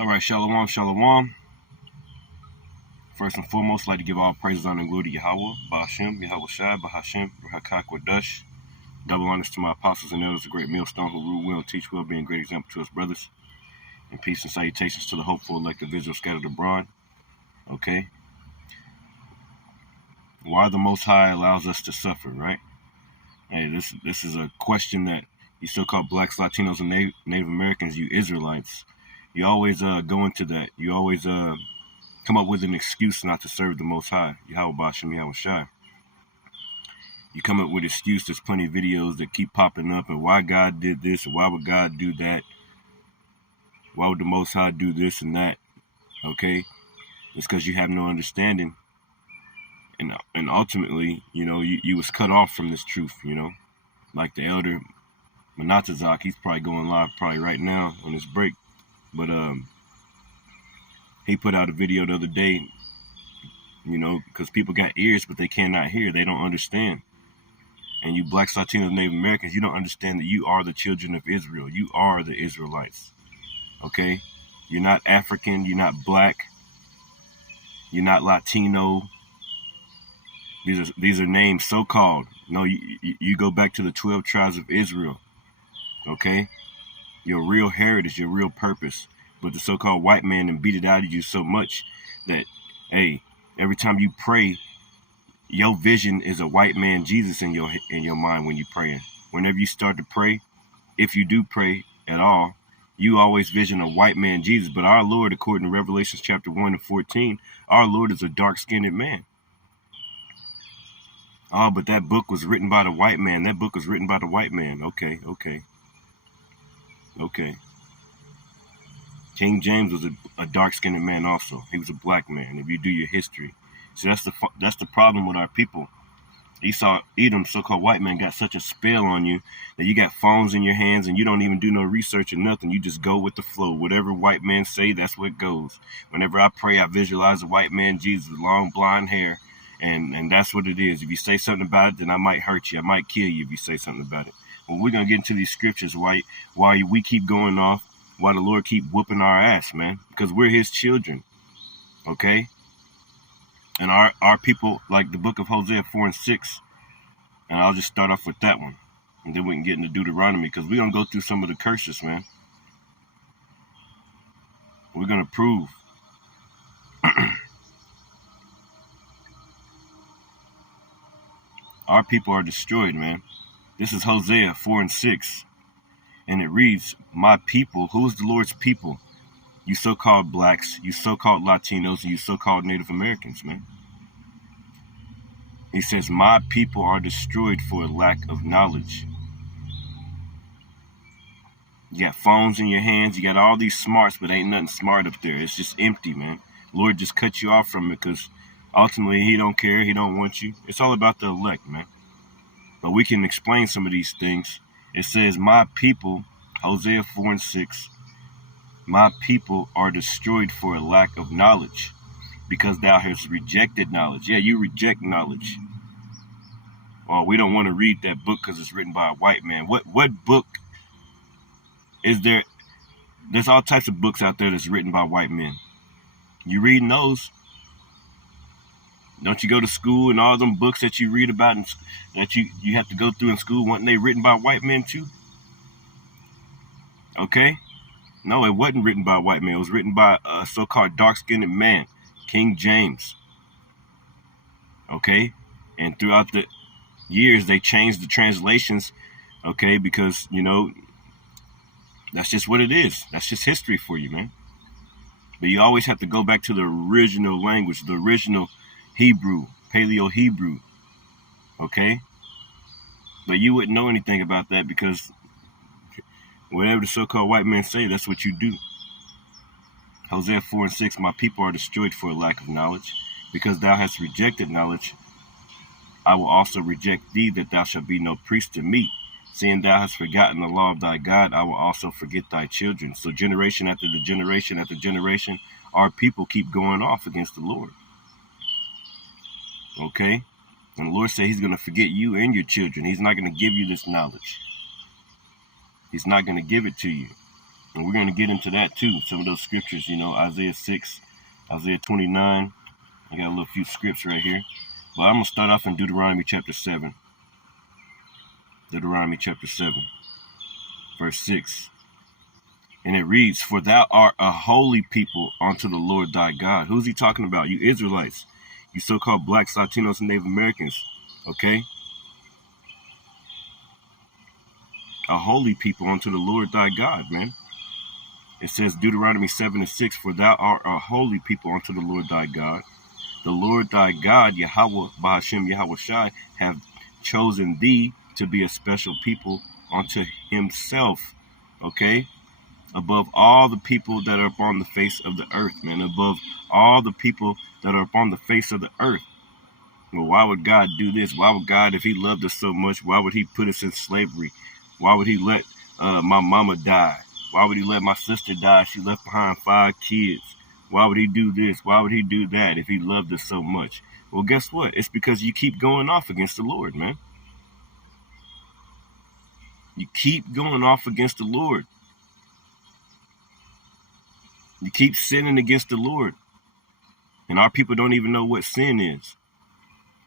All right, shalom, shalom. First and foremost, I'd like to give all praises, honor, and glory to Yahweh, Ba'ashem, Yahweh Shai, Bahashem, Rahakak, Wadash. Double honors to my apostles and elders, a great millstone who rule well, teach well, being a great example to us brothers. And peace and salutations to the hopeful elect of Israel scattered abroad. Okay. Why the Most High allows us to suffer, right? Hey, this is a question that you so-called blacks, Latinos, and Native Americans, you Israelites, you always go into that. You always come up with an excuse not to serve the Most High, Yahweh Ba'ashem, Yahweh Shai. You come up with excuse. There's plenty of videos that keep popping up, and why God did this, or why would God do that? Why would the Most High do this and that? Okay, it's because you have no understanding, and ultimately, you was cut off from this truth. Like the elder Manatazak, he's probably going live right now on this break, but he put out a video the other day. Because people got ears, but they cannot hear. They don't understand. And you blacks, Latinos, Native Americans, you don't understand that you are the children of Israel. You are the Israelites. Okay? You're not African. You're not black. You're not Latino. These are names so-called. No, you go back to the 12 tribes of Israel. Okay? Your real heritage, your real purpose. But the so-called white man and beat it out of you so much that, hey, every time you pray, your vision is a white man Jesus in your mind when you're praying. Whenever you start to pray, if you do pray at all, you always vision a white man Jesus. But our Lord, according to Revelation chapter 1 and 14, our Lord is a dark-skinned man. Oh, but that book was written by the white man. That book was written by the white man. Okay. King James was a dark-skinned man also. He was a black man, if you do your history. So that's the problem with our people. Esau, Edom, so-called white man, got such a spell on you that you got phones in your hands and you don't even do no research or nothing. You just go with the flow. Whatever white men say, that's what goes. Whenever I pray, I visualize a white man, Jesus, with long blonde hair, and that's what it is. If you say something about it, then I might hurt you. I might kill you if you say something about it. Well, we're going to get into these scriptures, why we keep going off, why the Lord keep whooping our ass, man, because we're his children, okay? And our people, like the book of Hosea 4 and 6, and I'll just start off with that one, and then we can get into Deuteronomy, because we're going to go through some of the curses, man. We're going to prove. Our people are destroyed, man. This is Hosea 4 and 6, and it reads, my people, who is the Lord's people? You so-called blacks, you so-called Latinos, and you so-called Native Americans, man. He says, my people are destroyed for a lack of knowledge. You got phones in your hands, you got all these smarts, but ain't nothing smart up there. It's just empty, man. Lord just cut you off from it because ultimately he don't care, he don't want you. It's all about the elect, man. But we can explain some of these things. It says, my people, Hosea 4 and 6, my people are destroyed for a lack of knowledge, because thou hast rejected knowledge. Yeah, you reject knowledge. Well, we don't want to read that book because it's written by a white man. What book is there? There's all types of books out there that's written by white men. You reading those? Don't you go to school and all them books that you read about and that you have to go through in school, weren't they written by white men too? Okay? No, it wasn't written by a white man. It was written by a so-called dark-skinned man, King James. Okay? And throughout the years, they changed the translations, okay, because, that's just what it is. That's just history for you, man. But you always have to go back to the original language, the original Hebrew, Paleo-Hebrew, okay? But you wouldn't know anything about that because whatever the so-called white men say, that's what you do. Hosea 4 and 6, my people are destroyed for a lack of knowledge. Because thou hast rejected knowledge, I will also reject thee, that thou shalt be no priest to me. Seeing thou hast forgotten the law of thy God, I will also forget thy children. So generation after the generation after generation, our people keep going off against the Lord. Okay? And the Lord said he's going to forget you and your children. He's not going to give you this knowledge. He's not going to give it to you. And we're going to get into that too. Some of those scriptures, Isaiah 6, Isaiah 29. I got a little few scripts right here. But I'm going to start off in Deuteronomy chapter 7. Deuteronomy chapter 7, verse 6. And it reads, "For thou art a holy people unto the Lord thy God." Who's he talking about? You Israelites. You so-called blacks, Latinos, and Native Americans. Okay? A holy people unto the Lord thy God, man. It says Deuteronomy 7 and 6, "For thou art a holy people unto the Lord thy God. The Lord thy God, Yahweh, Bahashem Yahweh Shai, have chosen thee to be a special people unto himself." Okay? Above all the people that are upon the face of the earth, man. Above all the people that are upon the face of the earth. Well, why would God do this? Why would God, if he loved us so much, why would he put us in slavery? Why would he let my mama die? Why would he let my sister die? She left behind 5 kids. Why would he do this? Why would he do that if he loved us so much? Well, guess what? It's because you keep going off against the Lord, man. You keep going off against the Lord. You keep sinning against the Lord. And our people don't even know what sin is.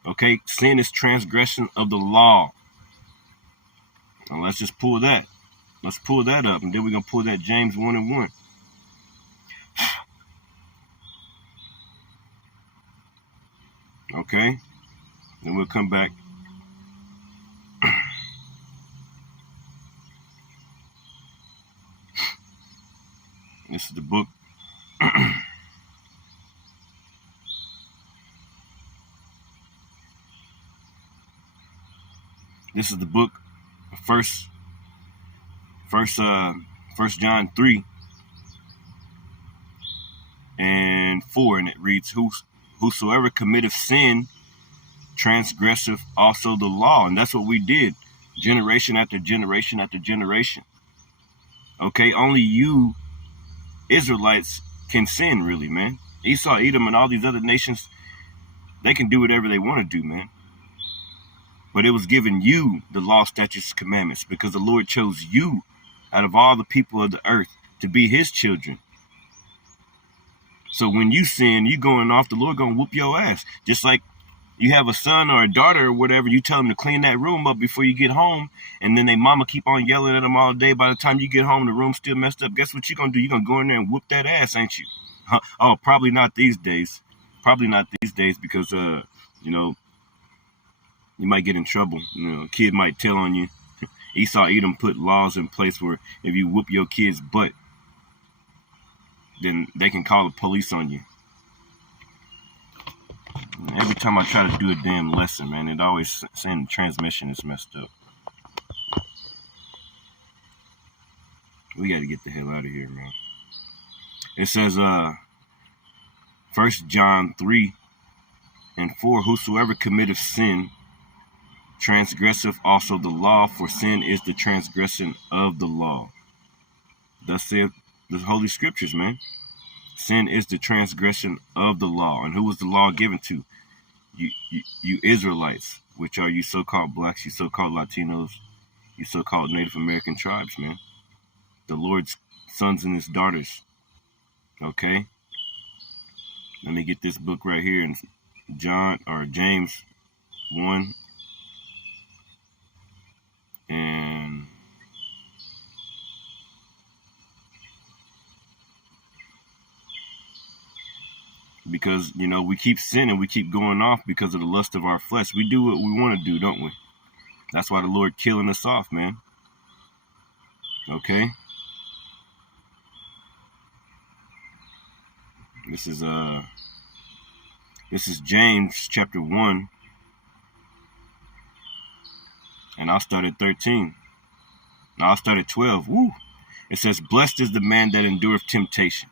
Okay? Sin is transgression of the law. Now let's just pull that. Let's pull that up. And then we're going to pull that James 1 and 1. Okay? Then we'll come back. This is the book. This is the book, First John 3 and 4, and it reads, "Whosoever committeth sin transgresseth also the law." And that's what we did, generation after generation after generation. Okay, only you Israelites can sin, really, man. Esau, Edom, and all these other nations, they can do whatever they want to do, man. But it was given you the law, statutes, commandments, because the Lord chose you out of all the people of the earth to be his children. So when you sin, you going off, the Lord gonna whoop your ass. Just like you have a son or a daughter or whatever, you tell them to clean that room up before you get home, and then they mama keep on yelling at them all day. By the time you get home, the room's still messed up. Guess what you gonna do? You gonna go in there and whoop that ass, ain't you? Oh, probably not these days. Probably not these days because, you might get in trouble. A kid might tell on you. Esau, Edom put laws in place where if you whoop your kid's butt, then they can call the police on you. Every time I try to do a damn lesson, man, it always saying the transmission is messed up. We got to get the hell out of here, man. It says, 1 John 3 and 4, "Whosoever committeth sin transgresseth also the law, for sin is the transgression of the law." Thus saith the Holy Scriptures, man. Sin is the transgression of the law. And who was the law given to? You Israelites, which are you so-called blacks, you so-called Latinos, you so-called Native American tribes, man. The Lord's sons and his daughters. Okay? Let me get this book right here in James 1 and because we keep sinning, we keep going off because of the lust of our flesh. We do what we want to do, don't we? That's why the Lord killing us off, man. Okay? This is James chapter 1, and I'll start at 13. Now I'll start at 12. Woo! It says, "Blessed is the man that endureth temptation,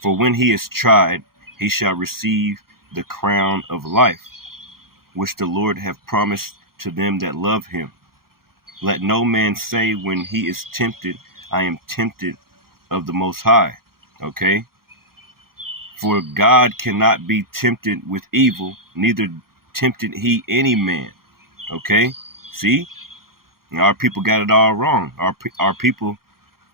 for when he is tried, he shall receive the crown of life, which the Lord hath promised to them that love him. Let no man say when he is tempted, I am tempted of the Most High." Okay? "For God cannot be tempted with evil, neither tempted he any man." Okay? See? Now, our people got it all wrong. Our people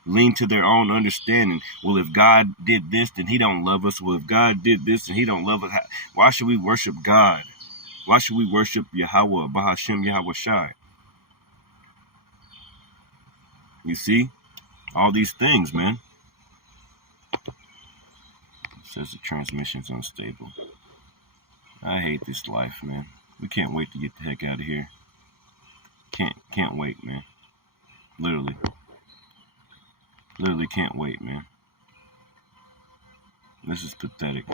lean to their own understanding. Well, if God did this, then he don't love us. Well, if God did this and he don't love us, why should we worship God? Why should we worship Yahweh, Bahashem, Yahweh Shai? You see? All these things, man. It says the transmission's unstable. I hate this life, man. We can't wait to get the heck out of here. Can't wait, man. Literally can't wait, man. This is pathetic.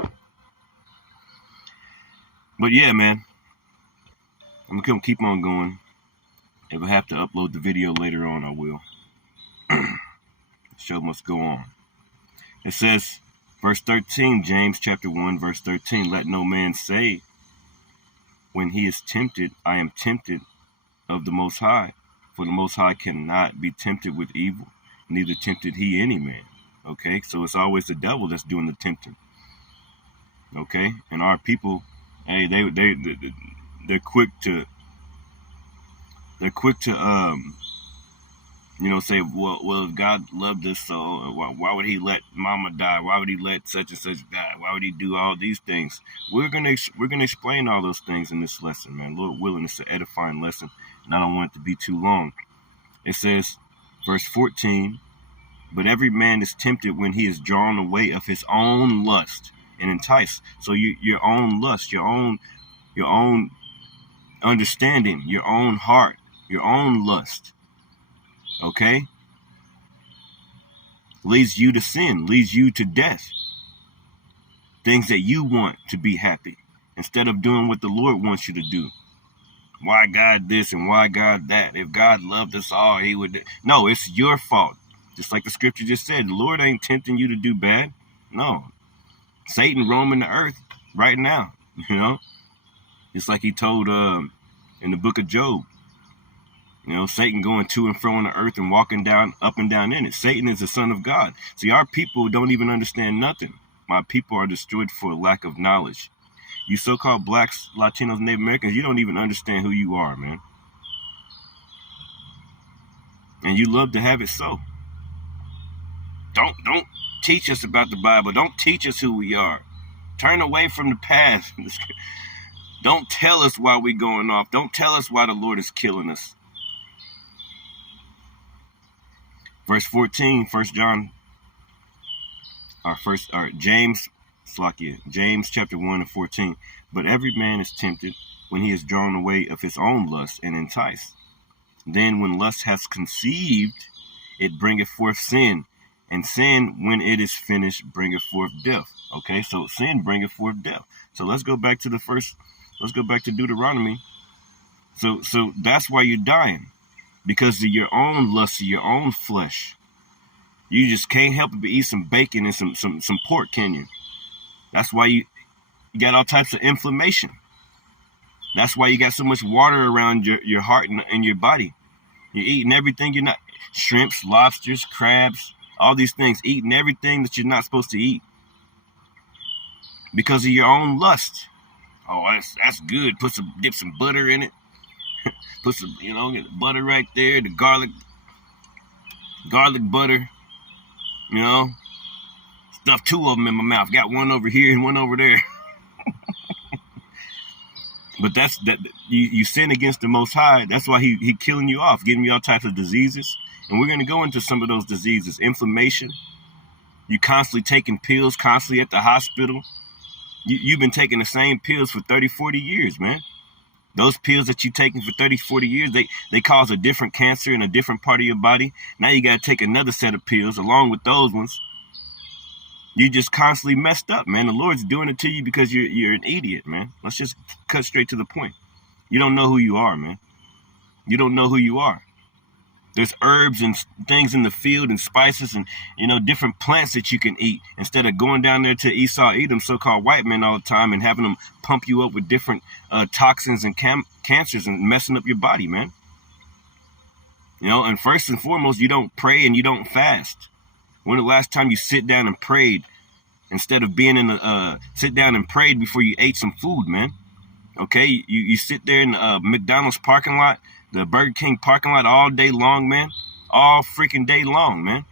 But yeah, man. I'm gonna keep on going. If I have to upload the video later on, I will. The show must go on. It says, verse 13, James chapter 1, verse 13, let no man say when he is tempted, I am tempted of the Most High. For the Most High cannot be tempted with evil, neither tempted he any man. Okay, so it's always the devil that's doing the tempting. Okay, and our people, hey, they're quick to say, well, if God loved us, so why would he let mama die? Why would he let such and such die? Why would he do all these things? We're gonna explain all those things in this lesson, man. Lord willing, it's an edifying lesson, and I don't want it to be too long. It says, verse 14, but every man is tempted when he is drawn away of his own lust and enticed. So your own lust, your own understanding, your own heart, your own lust, okay, leads you to sin, leads you to death. Things that you want to be happy instead of doing what the Lord wants you to do. Why God this and why God that? If God loved us all, he would. No, it's your fault. Just like the scripture just said, the Lord ain't tempting you to do bad. No. Satan roaming the earth right now, Just like he told in the book of Job. Satan going to and fro on the earth and walking up and down in it. Satan is the son of God. See, our people don't even understand nothing. My people are destroyed for lack of knowledge. You so-called blacks, Latinos, Native Americans, you don't even understand who you are, man. And you love to have it so. Don't teach us about the Bible. Don't teach us who we are. Turn away from the past. Don't tell us why we're going off. Don't tell us why the Lord is killing us. Verse 14, James chapter 1 and 14. But every man is tempted when he is drawn away of his own lust and enticed. Then when lust has conceived, it bringeth forth sin. And sin, when it is finished, bringeth forth death. Okay, so sin bringeth forth death. So let's go back to Deuteronomy. So that's why you're dying. Because of your own lust, of your own flesh. You just can't help but eat some bacon and some pork, can you? That's why you got all types of inflammation. That's why you got so much water around your heart and your body. You're eating everything you're not. Shrimps, lobsters, crabs, all these things. Eating everything that you're not supposed to eat. Because of your own lust. Oh, that's good. Dip some butter in it. Put some, get the butter right there, the garlic butter, stuff two of them in my mouth. Got one over here and one over there. But you sin against the Most High. That's why he killing you off, getting you all types of diseases. And we're going to go into some of those diseases. Inflammation. You constantly taking pills, constantly at the hospital. You've been taking the same pills for 30, 40 years, man. Those pills that you're taking for 30, 40 years, they cause a different cancer in a different part of your body. Now you got to take another set of pills along with those ones. You just constantly messed up, man. The Lord's doing it to you because you're an idiot, man. Let's just cut straight to the point. You don't know who you are, man. You don't know who you are. There's herbs and things in the field and spices and, different plants that you can eat instead of going down there to Esau, Edom, so-called white men all the time and having them pump you up with different toxins and cancers and messing up your body, man. And first and foremost, you don't pray and you don't fast. When the last time you sit down and prayed instead of being sit down and prayed before you ate some food, man? Okay, you sit there in the McDonald's parking lot, the Burger King parking lot all day long, man. All freaking day long, man.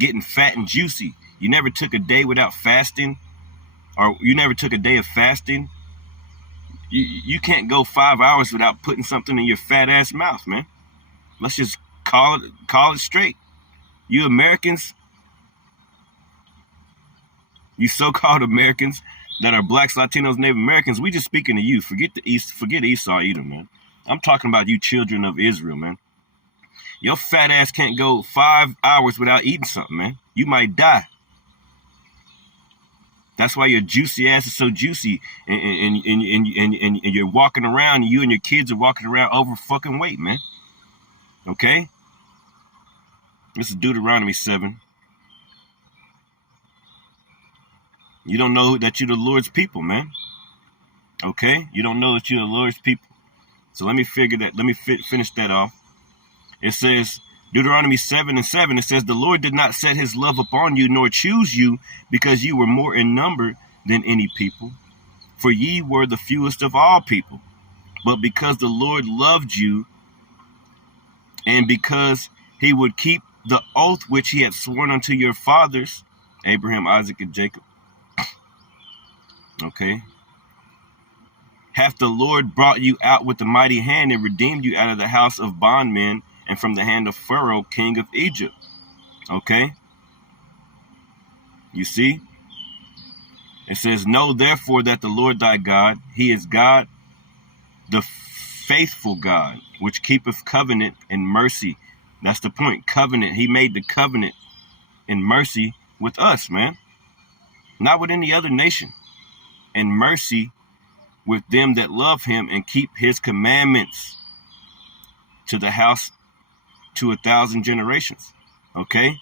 getting fat and juicy. You never took a day without fasting, or you never took a day of fasting. You can't go 5 hours without putting something in your fat ass mouth, man. Let's just call it straight. You Americans, you so-called Americans that are blacks, Latinos, Native Americans, we just speaking to you. Forget Esau, Edom, man. I'm talking about you children of Israel, man. Your fat ass can't go 5 hours without eating something, man. You might die. That's why your juicy ass is so juicy, and you're walking around, and you and your kids are walking around over fucking weight, man. Okay? This is Deuteronomy 7. You don't know that you're the Lord's people, man. Okay? You don't know that you're the Lord's people. So let me finish that off. It says, Deuteronomy 7:7, it says, the Lord did not set his love upon you, nor choose you, because you were more in number than any people. For ye were the fewest of all people. But because the Lord loved you, and because he would keep the oath which he had sworn unto your fathers, Abraham, Isaac, and Jacob. Okay. Hath the Lord brought you out with a mighty hand and redeemed you out of the house of bondmen and from the hand of Pharaoh, king of Egypt. Okay. You see? It says, know therefore that the Lord thy God, he is God, the faithful God, which keepeth covenant and mercy. That's the point. Covenant. He made the covenant in mercy with us, man. Not with any other nation. And mercy with them that love him and keep his commandments to the house to 1,000 generations. Okay.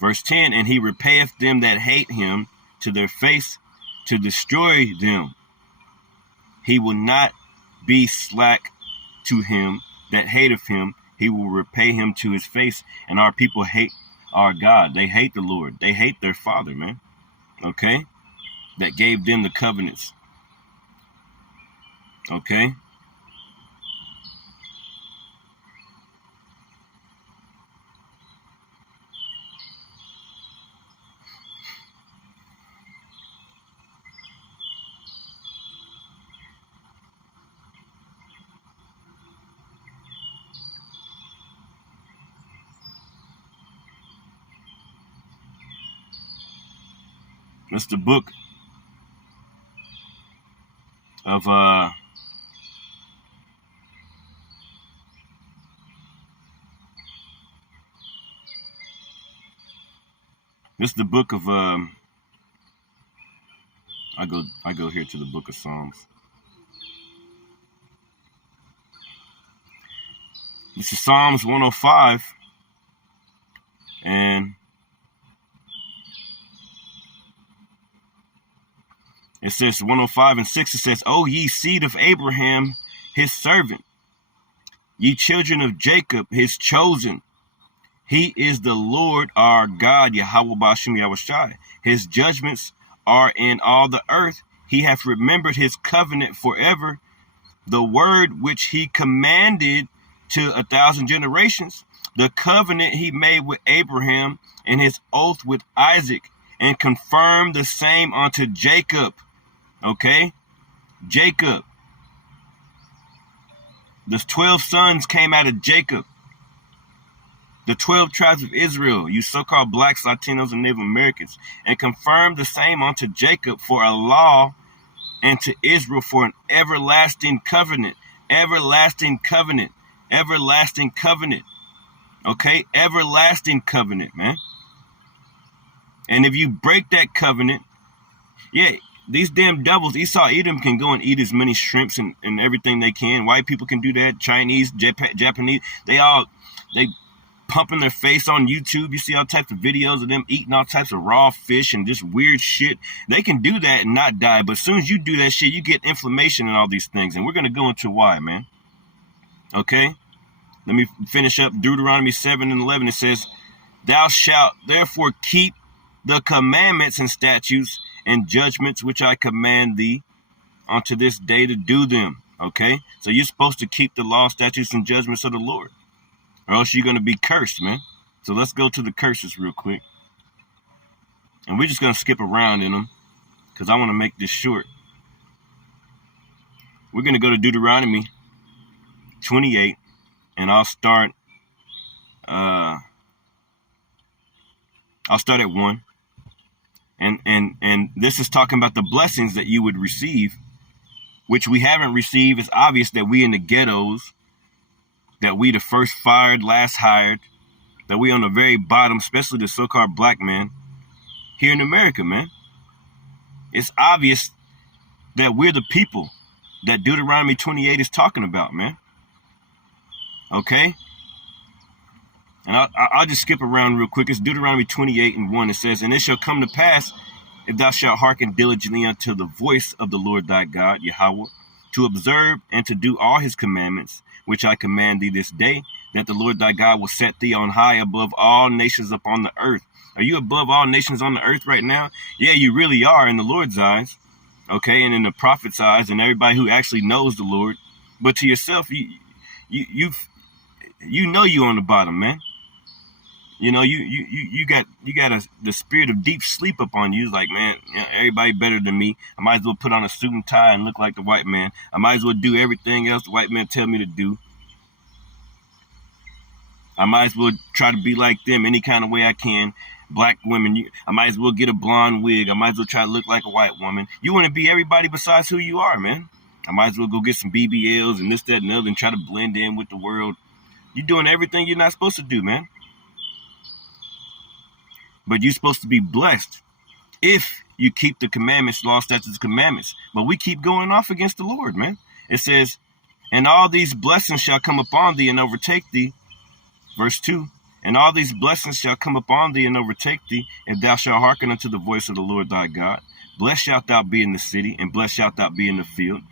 Verse 10, and he repayeth them that hate him to their face to destroy them. He will not be slack to him that hateth him. He will repay him to his face. And our people hate our God. They hate the Lord. They hate their Father, man. Okay. That gave them the covenants. Okay. That's the book of this is the book of I go here to the book of Psalms. This is Psalms 105, and it says 105:6. It says, O ye seed of Abraham, his servant, ye children of Jacob, his chosen. He is the Lord our God, Yahweh Ba'ashem Yahushai. His judgments are in all the earth. He hath remembered his covenant forever, the word which he commanded to 1,000 generations, the covenant he made with Abraham and his oath with Isaac, and confirmed the same unto Jacob. Okay? Jacob. The 12 sons came out of Jacob. The 12 tribes of Israel, you so-called blacks, Latinos, and Native Americans, and confirmed the same unto Jacob for a law, and to Israel for an everlasting covenant. Everlasting covenant. Everlasting covenant. Okay? Everlasting covenant, man. And if you break that covenant, yeah, these damn devils, Esau, Edom, can go and eat as many shrimps and everything they can. White people can do that. Chinese, Japanese, they pumping their face on YouTube. You see all types of videos of them eating all types of raw fish and just weird shit. They can do that and not die. But as soon as you do that shit, you get inflammation and all these things. And we're going to go into why, man. Okay? Let me finish up Deuteronomy 7:11. It says, thou shalt therefore keep the commandments and statutes and judgments which I command thee unto this day to do them. Okay? So you're supposed to keep the law, statutes, and judgments of the Lord, or else you're going to be cursed, man. So let's go to the curses real quick. And we're just going to skip around in them because I want to make this short. We're going to go to Deuteronomy 28, and I'll start at 1. And this is talking about the blessings that you would receive, which we haven't received. It's obvious that we in the ghettos, that we the first fired, last hired, that we on the very bottom, especially the so-called black man here in America, man. It's obvious that we're the people that Deuteronomy 28 is talking about, man. Okay? And I'll just skip around real quick. It's Deuteronomy 28 and 1. It says, "And it shall come to pass, if thou shalt hearken diligently unto the voice of the Lord thy God, Yahweh, to observe and to do all his commandments, which I command thee this day, that the Lord thy God will set thee on high above all nations upon the earth." Are you above all nations on the earth right now? Yeah, you really are in the Lord's eyes, okay, and in the prophet's eyes, and everybody who actually knows the Lord. But to yourself, you know you on the bottom, man. You know, you got the spirit of deep sleep upon you. It's like, man, you know, everybody better than me. I might as well put on a suit and tie and look like the white man. I might as well do everything else the white man tell me to do. I might as well try to be like them any kind of way I can. Black women, I might as well get a blonde wig. I might as well try to look like a white woman. You want to be everybody besides who you are, man. I might as well go get some BBLs and this, that, and the other and try to blend in with the world. You're doing everything you're not supposed to do, man. But you're supposed to be blessed if you keep the commandments, law, statutes, commandments. But we keep going off against the Lord, man. It says, "And all these blessings shall come upon thee and overtake thee." Verse 2. "And all these blessings shall come upon thee and overtake thee, if thou shalt hearken unto the voice of the Lord thy God. Blessed shalt thou be in the city, and blessed shalt thou be in the field.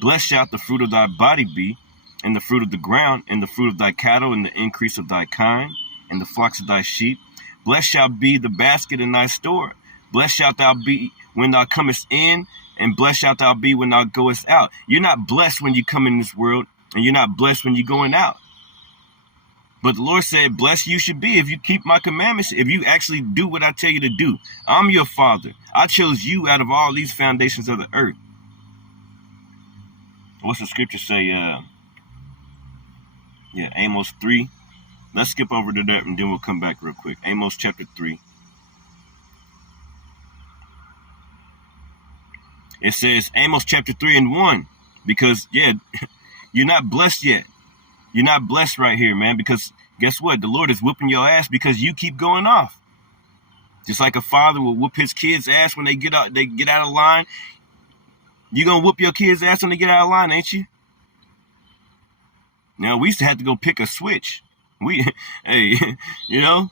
Blessed shalt the fruit of thy body be, and the fruit of the ground, and the fruit of thy cattle, and the increase of thy kind, and the flocks of thy sheep. Blessed shall be the basket in thy store. Blessed shalt thou be when thou comest in, and blessed shalt thou be when thou goest out." You're not blessed when you come in this world, and you're not blessed when you're going out. But the Lord said, blessed you should be if you keep my commandments, if you actually do what I tell you to do. I'm your father. I chose you out of all these foundations of the earth. What's the scripture say? Amos 3. Let's skip over to that and then we'll come back real quick. Amos chapter 3. It says Amos chapter 3 and 1. Because, you're not blessed yet. You're not blessed right here, man, because guess what? The Lord is whooping your ass because you keep going off. Just like a father will whoop his kids' ass when they get out of line. You're going to whoop your kids' ass when they get out of line, ain't you? Now, we used to have to go pick a switch. Hey, you know,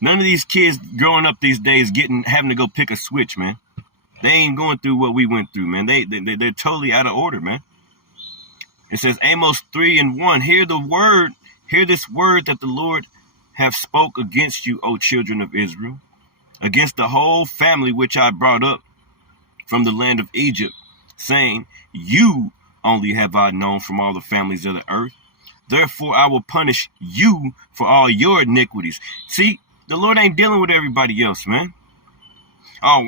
none of these kids growing up these days having to go pick a switch, man. They ain't going through what we went through, man. They're totally out of order, man. It says Amos 3 and 1, hear this word that the Lord hath spoke against you, O children of Israel, against the whole family which I brought up from the land of Egypt, saying, you only have I known from all the families of the earth. Therefore I will punish you for all your iniquities. See, the Lord ain't dealing with everybody else, man. Oh,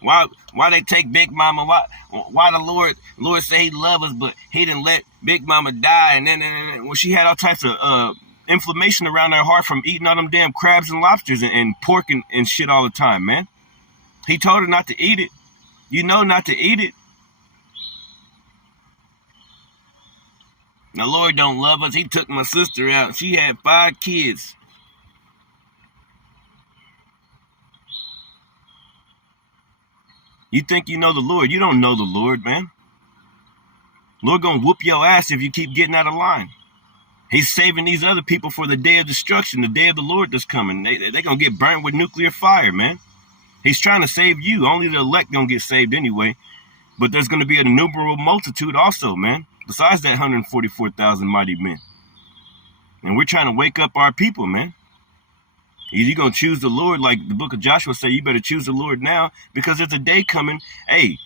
why they take Big Mama? Why the Lord say he love us, but he didn't let Big Mama die? And then she had all types of inflammation around her heart from eating all them damn crabs and lobsters and pork and shit all the time, man. He told her not to eat it. You know not to eat it. The Lord don't love us. He took my sister out. She had 5 kids. You think you know the Lord. You don't know the Lord, man. Lord gonna whoop your ass if you keep getting out of line. He's saving these other people for the day of destruction, the day of the Lord that's coming. They're gonna get burnt with nuclear fire, man. He's trying to save you. Only the elect gonna get saved anyway. But there's gonna be an innumerable multitude also, man. Besides that 144,000 mighty men. And we're trying to wake up our people, man. Either you're going to choose the Lord, like the book of Joshua say, you better choose the Lord now, because there's a day coming. Hey,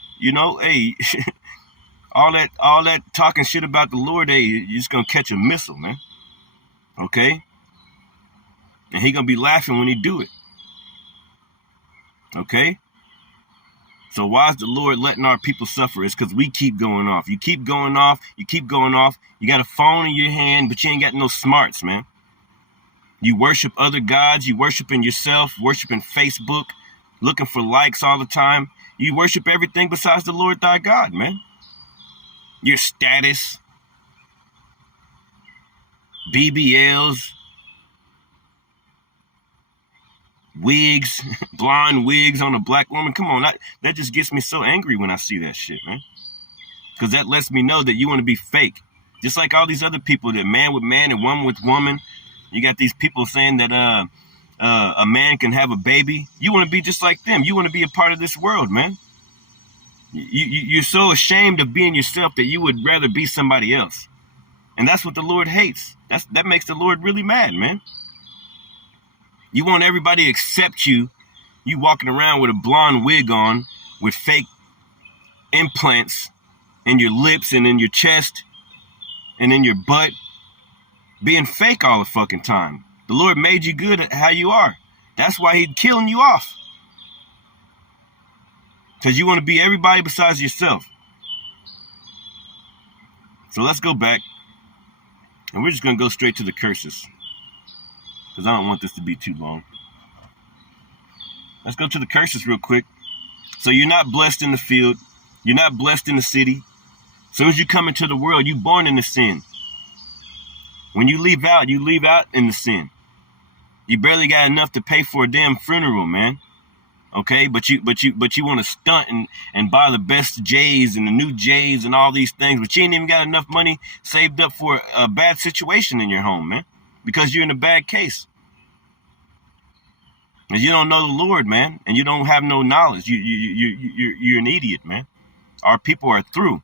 all that talking shit about the Lord, hey, you're just going to catch a missile, man. Okay? And he gonna be laughing when he do it. Okay? So why is the Lord letting our people suffer? It's because we keep going off. You keep going off. You keep going off. You got a phone in your hand, but you ain't got no smarts, man. You worship other gods. You worshiping yourself, worshiping Facebook, looking for likes all the time. You worship everything besides the Lord thy God, man. Your status, BBLs, wigs, blonde wigs on a black woman. Come on, that just gets me so angry when I see that shit, man. Because that lets me know that you want to be fake. Just like all these other people, that man with man and woman with woman. You got these people saying that a man can have a baby. You want to be just like them. You want to be a part of this world, man. You're so ashamed of being yourself that you would rather be somebody else. And that's what the Lord hates. That makes the Lord really mad, man. You want everybody to accept you. You walking around with a blonde wig on, with fake implants in your lips and in your chest and in your butt, being fake all the fucking time. The Lord made you good at how you are. That's why he's killing you off. Because you want to be everybody besides yourself. So let's go back. And we're just going to go straight to the curses. Because I don't want this to be too long. Let's go to the curses real quick. So you're not blessed in the field. You're not blessed in the city. As soon as you come into the world, you're born in the sin. When you leave out in the sin. You barely got enough to pay for a damn funeral, man. Okay, but you want to stunt and buy the best J's and the new J's and all these things, but you ain't even got enough money saved up for a bad situation in your home, man, because you're in a bad case. And you don't know the Lord, man, and you don't have no knowledge. You're an idiot, man. Our people are through.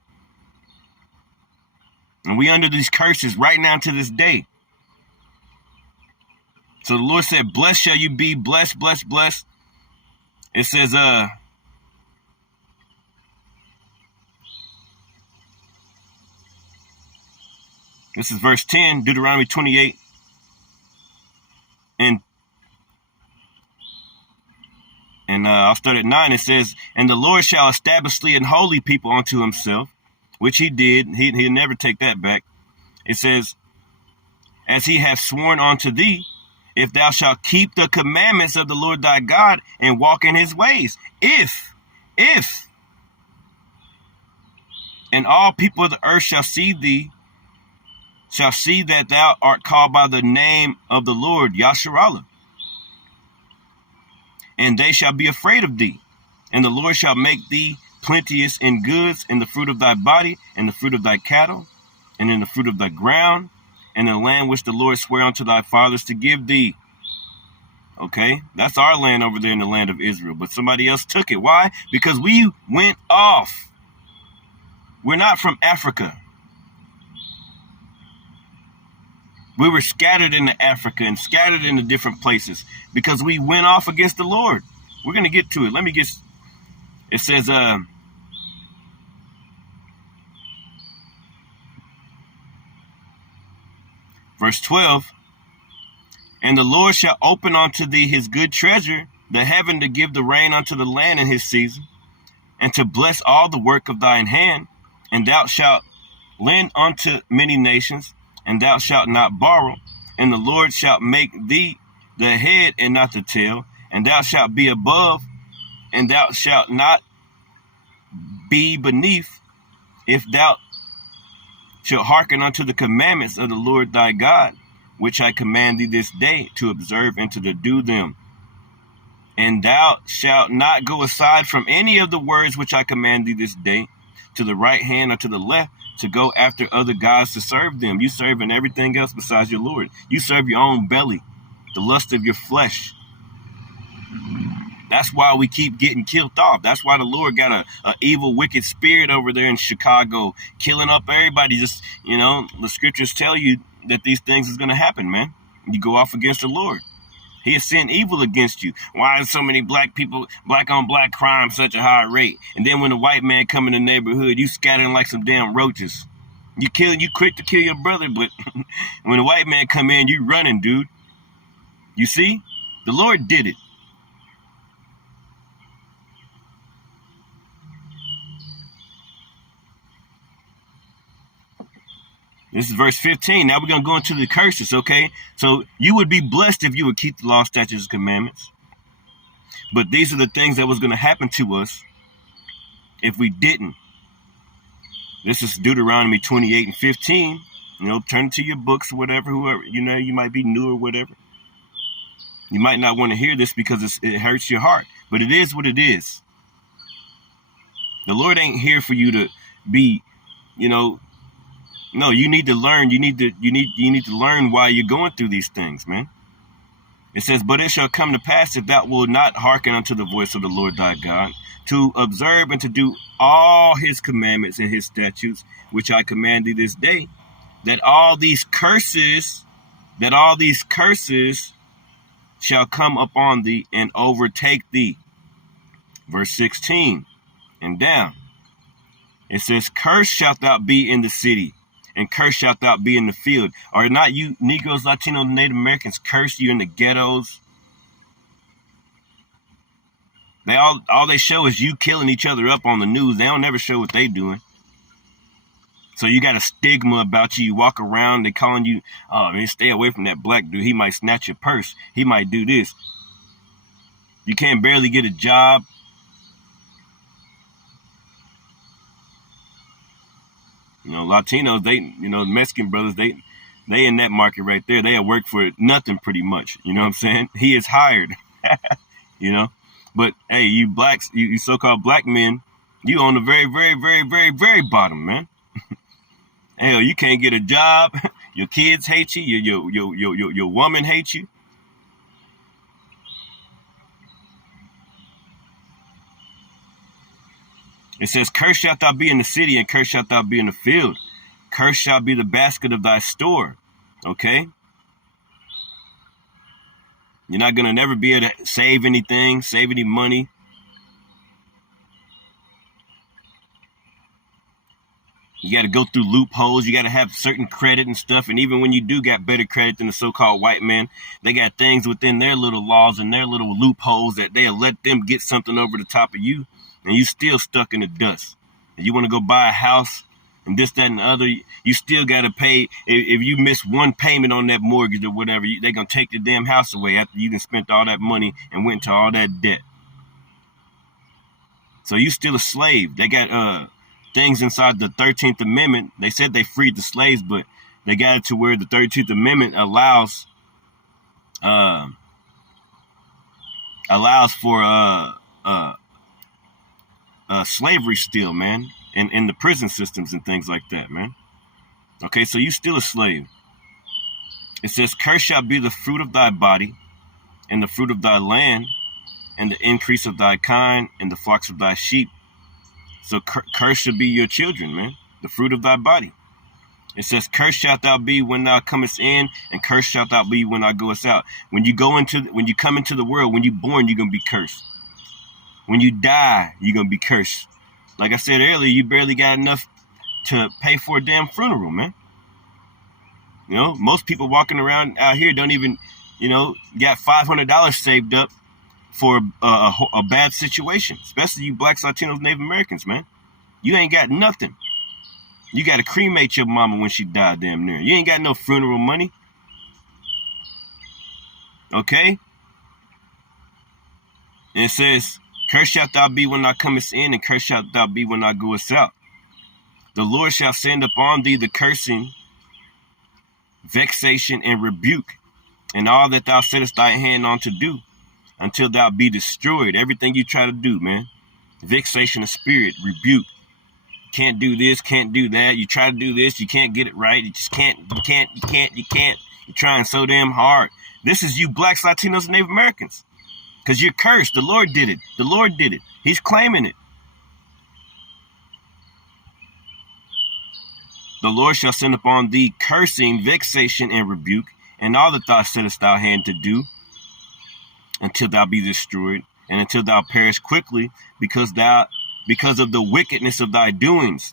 And we under these curses right now to this day. So the Lord said, blessed shall you be, blessed, blessed, blessed. It says, this is verse 10, Deuteronomy 28. And I'll start at 9. It says, and the Lord shall establish thee an holy people unto himself, which he did. He'll never take that back. It says, as he hath sworn unto thee, if thou shalt keep the commandments of the Lord thy God and walk in his ways. If, and all people of the earth shall see that thou art called by the name of the Lord, Yasharallah. And they shall be afraid of thee. And the Lord shall make thee plenteous in goods, in the fruit of thy body, in the fruit of thy cattle, and in the fruit of thy ground, and in the land which the Lord sware unto thy fathers to give thee. Okay, that's our land over there in the land of Israel, but somebody else took it. Why? Because we went off. We're not from Africa. We were scattered into Africa and scattered into different places because we went off against the Lord. We're going to get to it. It says, verse 12, and the Lord shall open unto thee his good treasure, the heaven, to give the rain unto the land in his season, and to bless all the work of thine hand. And thou shalt lend unto many nations, and thou shalt not borrow. And the Lord shall make thee the head and not the tail, and thou shalt be above, and thou shalt not be beneath, if thou shalt hearken unto the commandments of the Lord thy God, which I command thee this day to observe and to do them. And thou shalt not go aside from any of the words which I command thee this day, to the right hand or to the left, to go after other gods to serve them. You serving everything else besides your Lord. You serve your own belly, the lust of your flesh. That's why we keep getting killed off. That's why the Lord got a evil, wicked spirit over there in Chicago, killing up everybody. Just, the scriptures tell you that these things is going to happen, man. You go off against the Lord. He has sent evil against you. Why is so many black people, black on black crime, such a high rate? And then when the white man come in the neighborhood, you scattering like some damn roaches. You quick to kill your brother, but when the white man come in, you running, dude. You see, the Lord did it. This is verse 15. Now we're going to go into the curses, okay? So you would be blessed if you would keep the law, statutes, and commandments. But these are the things that was going to happen to us if we didn't. This is Deuteronomy 28 and 15. Turn to your books or whatever, whoever, you might be new or whatever. You might not want to hear this because it hurts your heart, but it is what it is. The Lord ain't here for you to be, no, you need to learn. You need to learn why you're going through these things, man. It says, but it shall come to pass if thou wilt not hearken unto the voice of the Lord thy God, to observe and to do all his commandments and his statutes, which I command thee this day, that all these curses shall come upon thee and overtake thee. Verse 16 and down. It says, cursed shalt thou be in the city, and cursed shalt thou be in the field. Are not you Negroes, Latinos, Native Americans cursed you in the ghettos? All they show is you killing each other up on the news. They don't never show what they doing. So you got a stigma about you. You walk around, they calling you, oh man, stay away from that black dude. He might snatch your purse. He might do this. You can't barely get a job. Latinos, Mexican brothers, they in that market right there. They work for nothing pretty much. You know what I'm saying? He is hired, But hey, you blacks, you so-called black men, you on the very, very, very, very, very bottom, man. Hell, you can't get a job. Your kids hate you. Your woman hates you. It says, cursed shalt thou be in the city, and cursed shalt thou be in the field. Cursed shall be the basket of thy store. Okay? You're not going to never be able to save anything, save any money. You got to go through loopholes. You got to have certain credit and stuff. And even when you do got better credit than the so-called white man, they got things within their little laws and their little loopholes that they'll let them get something over the top of you. And you still stuck in the dust. And you want to go buy a house and this, that, and the other, you still got to pay. If you miss one payment on that mortgage or whatever, they're going to take the damn house away after you done spent all that money and went into all that debt. So you still a slave. They got things inside the 13th Amendment. They said they freed the slaves, but they got it to where the 13th Amendment allows for slavery still, man, in the prison systems and things like that, man. Okay, so you still a slave. It says, cursed shall be the fruit of thy body, and the fruit of thy land, and the increase of thy kind, and the flocks of thy sheep. So cursed shall be your children, man, the fruit of thy body. It says, cursed shalt thou be when thou comest in, and cursed shalt thou be when thou goest out. When you come into the world, when you're born, you're going to be cursed. When you die, you're going to be cursed. Like I said earlier, you barely got enough to pay for a damn funeral, man. Most people walking around out here don't even, got $500 saved up for a bad situation, especially you blacks, Latinos, Native Americans, man. You ain't got nothing. You got to cremate your mama when she died damn near. You ain't got no funeral money. Okay? And it says, cursed shalt thou be when thou comest in, and cursed shalt thou be when thou goest out. The Lord shall send upon thee the cursing, vexation, and rebuke, and all that thou settest thy hand on to do, until thou be destroyed. Everything you try to do, man. Vexation of spirit, rebuke. Can't do this, can't do that. You try to do this, you can't get it right. You just can't, you can't. You're trying so damn hard. This is you blacks, Latinos, and Native Americans. Because you're cursed. The Lord did it. The Lord did it. He's claiming it. The Lord shall send upon thee cursing, vexation, and rebuke, and all that thou settest thy hand to do, until thou be destroyed, and until thou perish quickly, because of the wickedness of thy doings,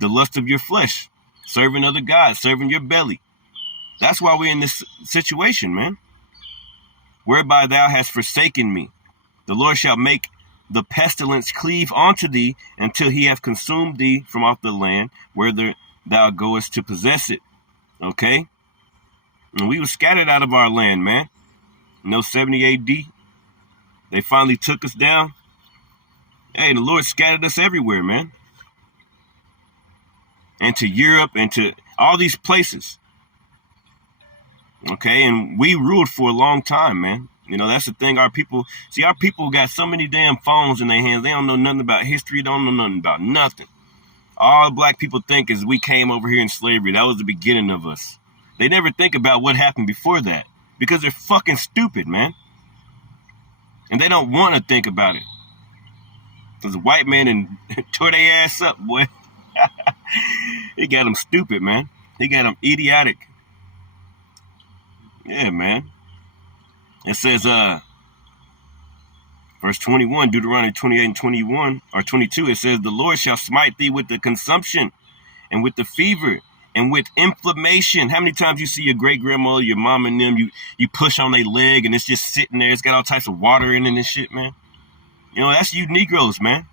the lust of your flesh, serving other gods, serving your belly. That's why we're in this situation, man. whereby thou hast forsaken me. The Lord shall make the pestilence cleave unto thee until he have consumed thee from off the land, whither thou goest to possess it. Okay? And we were scattered out of our land, man. 70 AD. They finally took us down. Hey, the Lord scattered us everywhere, man. And to Europe and to all these places. Okay, and we ruled for a long time, man. That's the thing. Our people got so many damn phones in their hands. They don't know nothing about history. They don't know nothing about nothing. All black people think is we came over here in slavery. That was the beginning of us. They never think about what happened before that because they're fucking stupid, man. And they don't want to think about it. Because the white man and tore their ass up, boy. He got them stupid, man. He got them idiotic. Yeah, man. It says, verse 21, Deuteronomy 28 and 21, or 22, it says, the Lord shall smite thee with the consumption and with the fever and with inflammation. How many times you see your great-grandmother, your mom and them, you push on their leg and it's just sitting there. It's got all types of water in it and shit, man. That's you Negroes, man.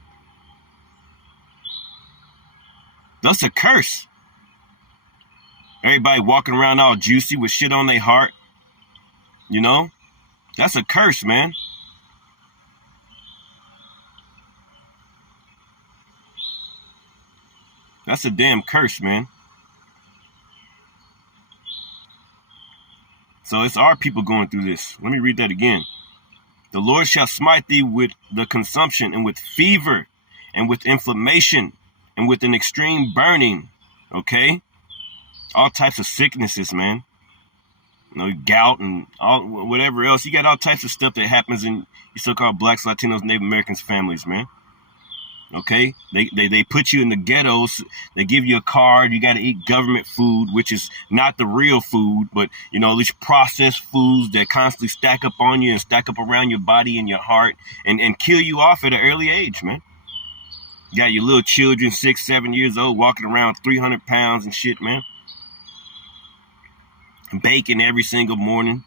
That's a curse. Everybody walking around all juicy with shit on their heart. That's a curse, man. That's a damn curse, man. So it's our people going through this. Let me read that again. The Lord shall smite thee with the consumption and with fever and with inflammation and with an extreme burning. Okay? All types of sicknesses, man. Gout and all whatever else. You got all types of stuff that happens in your so-called blacks, Latinos, Native Americans families, man. Okay? They put you in the ghettos. They give you a card. You got to eat government food, which is not the real food, but, these processed foods that constantly stack up on you and stack up around your body and your heart and kill you off at an early age, man. You got your little children, 6, 7 years old, walking around 300 pounds and shit, man. Bacon every single morning.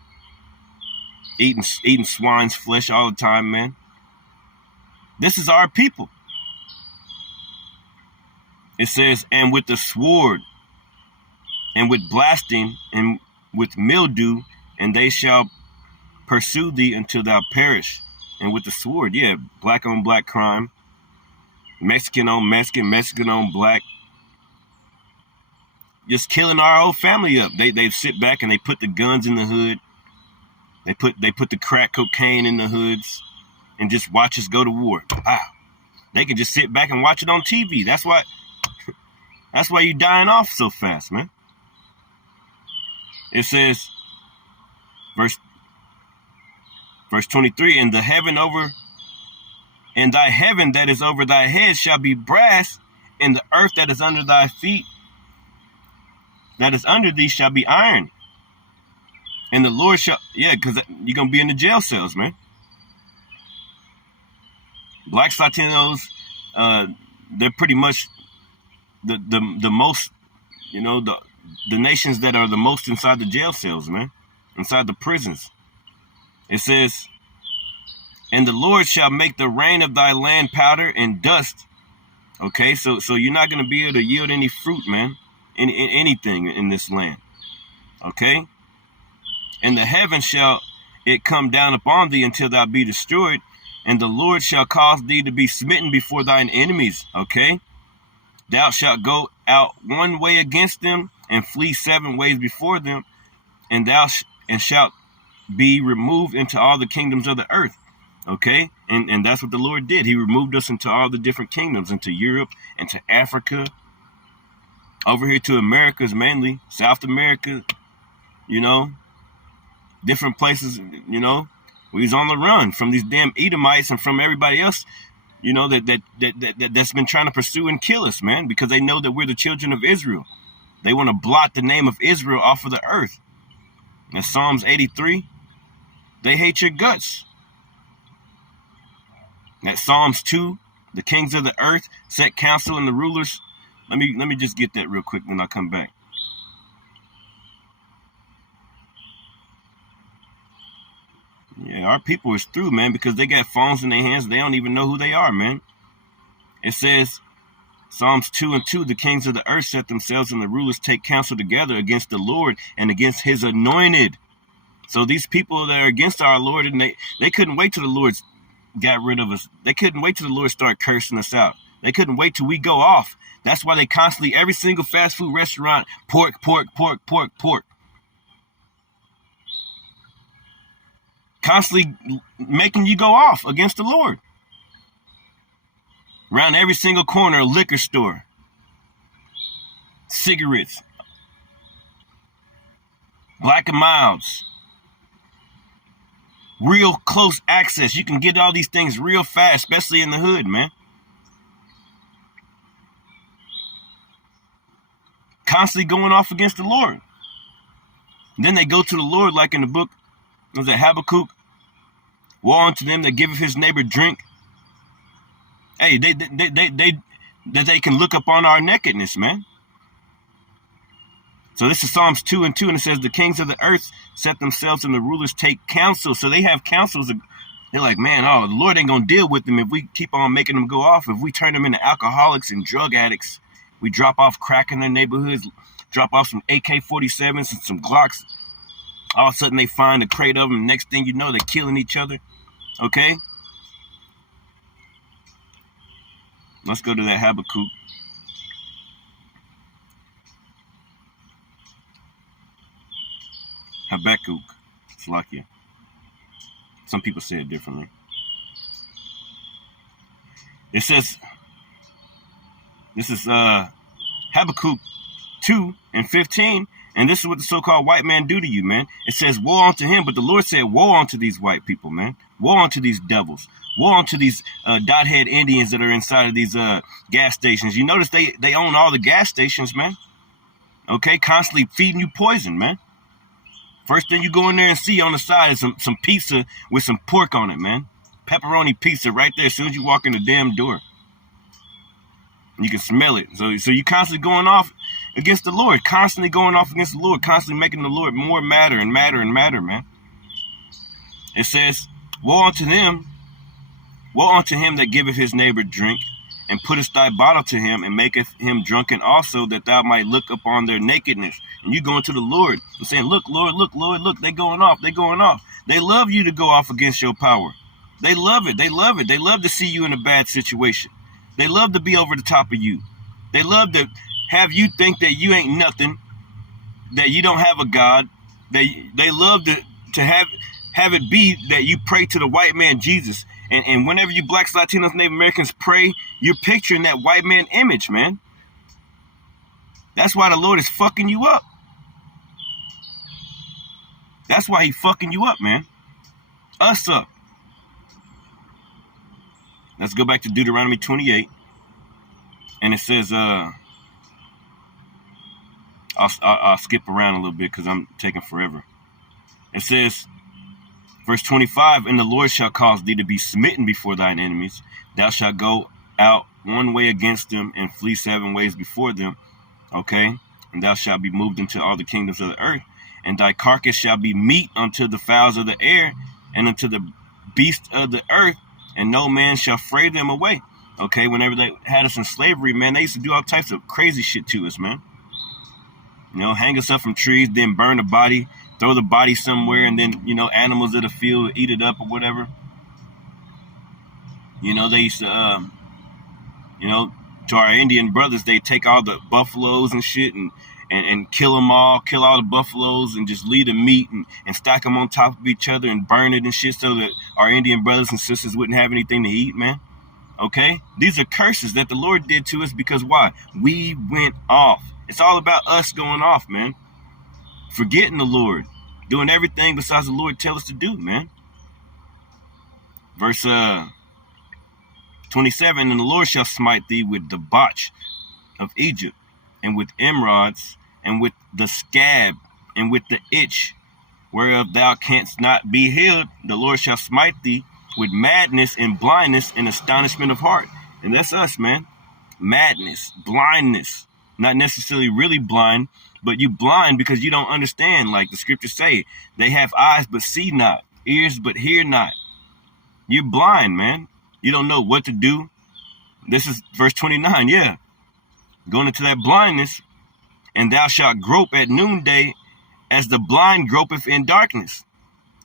Eating swine's flesh all the time, man. This is our people. It says, and with the sword, and with blasting, and with mildew, and they shall pursue thee until thou perish. And with the sword, yeah, black on black crime. Mexican on Mexican, Mexican on black. Just killing our whole family up. They sit back and they put the guns in the hood. They put the crack cocaine in the hoods and just watch us go to war. Wow. They can just sit back and watch it on TV. That's why you dying off so fast, man. It says, verse 23, and thy heaven that is over thy head shall be brass, and the earth that is under thy feet that is under thee shall be iron. And the Lord shall, because you're going to be in the jail cells, man. Blacks, Latinos, they're pretty much the most, the nations that are the most inside the jail cells, man. Inside the prisons. It says, and the Lord shall make the rain of thy land powder and dust. Okay, so you're not going to be able to yield any fruit, man. In anything in this land. Okay? And the heaven shall it come down upon thee until thou be destroyed, and the Lord shall cause thee to be smitten before thine enemies. Okay? Thou shalt go out one way against them, and flee 7 ways before them, and thou shalt be removed into all the kingdoms of the earth. Okay? And that's what the Lord did. He removed us into all the different kingdoms, into Europe, into Africa, over here to Americas mainly, South America, different places, we was on the run from these damn Edomites and from everybody else, that's been trying to pursue and kill us, man, because they know that we're the children of Israel. They want to blot the name of Israel off of the earth. And Psalms 83, they hate your guts. That Psalms 2, the kings of the earth set counsel and the rulers. Let me just get that real quick, then I'll come back. Yeah, our people is through, man, because they got phones in their hands. They don't even know who they are, man. It says, Psalms 2:2, the kings of the earth set themselves and the rulers take counsel together against the Lord and against his anointed. So these people that are against our Lord, and they couldn't wait till the Lord got rid of us. They couldn't wait till the Lord started cursing us out. They couldn't wait till we go off. That's why they constantly, every single fast food restaurant, pork, pork, pork, pork, pork. Constantly making you go off against the Lord. Around every single corner, a liquor store, cigarettes, Black and Milds, real close access. You can get all these things real fast, especially in the hood, man. Constantly going off against the Lord. And then they go to the Lord, like in the book, was it Habakkuk? Woe unto them that giveth his neighbor drink. Hey, they can look upon our nakedness, man. So this is Psalms 2:2, and it says, the kings of the earth set themselves and the rulers take counsel. So they have counsels. They're like, man, oh, the Lord ain't going to deal with them if we keep on making them go off. If we turn them into alcoholics and drug addicts, we drop off crack in their neighborhoods, drop off some AK-47s and some Glocks. All of a sudden they find a crate of them. And next thing you know, they're killing each other. Okay? Let's go to that Habakkuk. Salakia. Some people say it differently. It says, this is Habakkuk 2:15, and this is what the so-called white man do to you, man. It says, woe unto him, but the Lord said, woe unto these white people, man. Woe unto these devils. Woe unto these dot-head Indians that are inside of these gas stations. You notice they own all the gas stations, man. Okay, constantly feeding you poison, man. First thing you go in there and see on the side is some pizza with some pork on it, man. Pepperoni pizza right there as soon as you walk in the damn door. You can smell it. So you constantly going off against the Lord. Constantly going off against the Lord. Constantly making the Lord more matter and matter and matter, man. It says, woe unto them. Woe unto him that giveth his neighbor drink, and puttest thy bottle to him, and maketh him drunken also, that thou might look upon their nakedness. And you going to the Lord and saying, look, Lord, look, they going off. They love you to go off against your power. They love it. They love to see you in a bad situation. They love to be over the top of you. They love to have you think that you ain't nothing, that you don't have a God. They love to have it be that you pray to the white man Jesus. And whenever you blacks, Latinos, Native Americans pray, you're picturing that white man image, man. That's why the Lord is fucking you up. That's why he fucking you up, man. Us up. Let's go back to Deuteronomy 28. And it says, I'll skip around a little bit because I'm taking forever. It says, verse 25, and the Lord shall cause thee to be smitten before thine enemies. Thou shalt go out one way against them and flee 7 ways before them. Okay? And thou shalt be moved into all the kingdoms of the earth. And thy carcass shall be meat unto the fowls of the air and unto the beasts of the earth, and no man shall fray them away. Okay? Whenever they had us in slavery, man, they used to do all types of crazy shit to us, man. You know, hang us up from trees, then burn the body, throw the body somewhere, and then, you know, animals of the field eat it up or whatever. You know, they used to, you know, to our Indian brothers, they take all the buffaloes and shit and kill them all, kill all the buffaloes and just leave the meat and stack them on top of each other and burn it and shit so that our Indian brothers and sisters wouldn't have anything to eat, man. Okay? These are curses that the Lord did to us because why? We went off. It's all about us going off, man. Forgetting the Lord. Doing everything besides the Lord tell us to do, man. Verse 27, and the Lord shall smite thee with the botch of Egypt, and with emerods, and with the scab, and with the itch, whereof thou canst not be healed. The Lord shall smite thee with madness and blindness and astonishment of heart. And that's us, man. Madness, blindness. Not necessarily really blind, but you blind because you don't understand. Like the scriptures say, they have eyes but see not. ears but hear not. You're blind, man. You don't know what to do. This is verse 29, yeah. Going into that blindness, and thou shalt grope at noonday as the blind gropeth in darkness.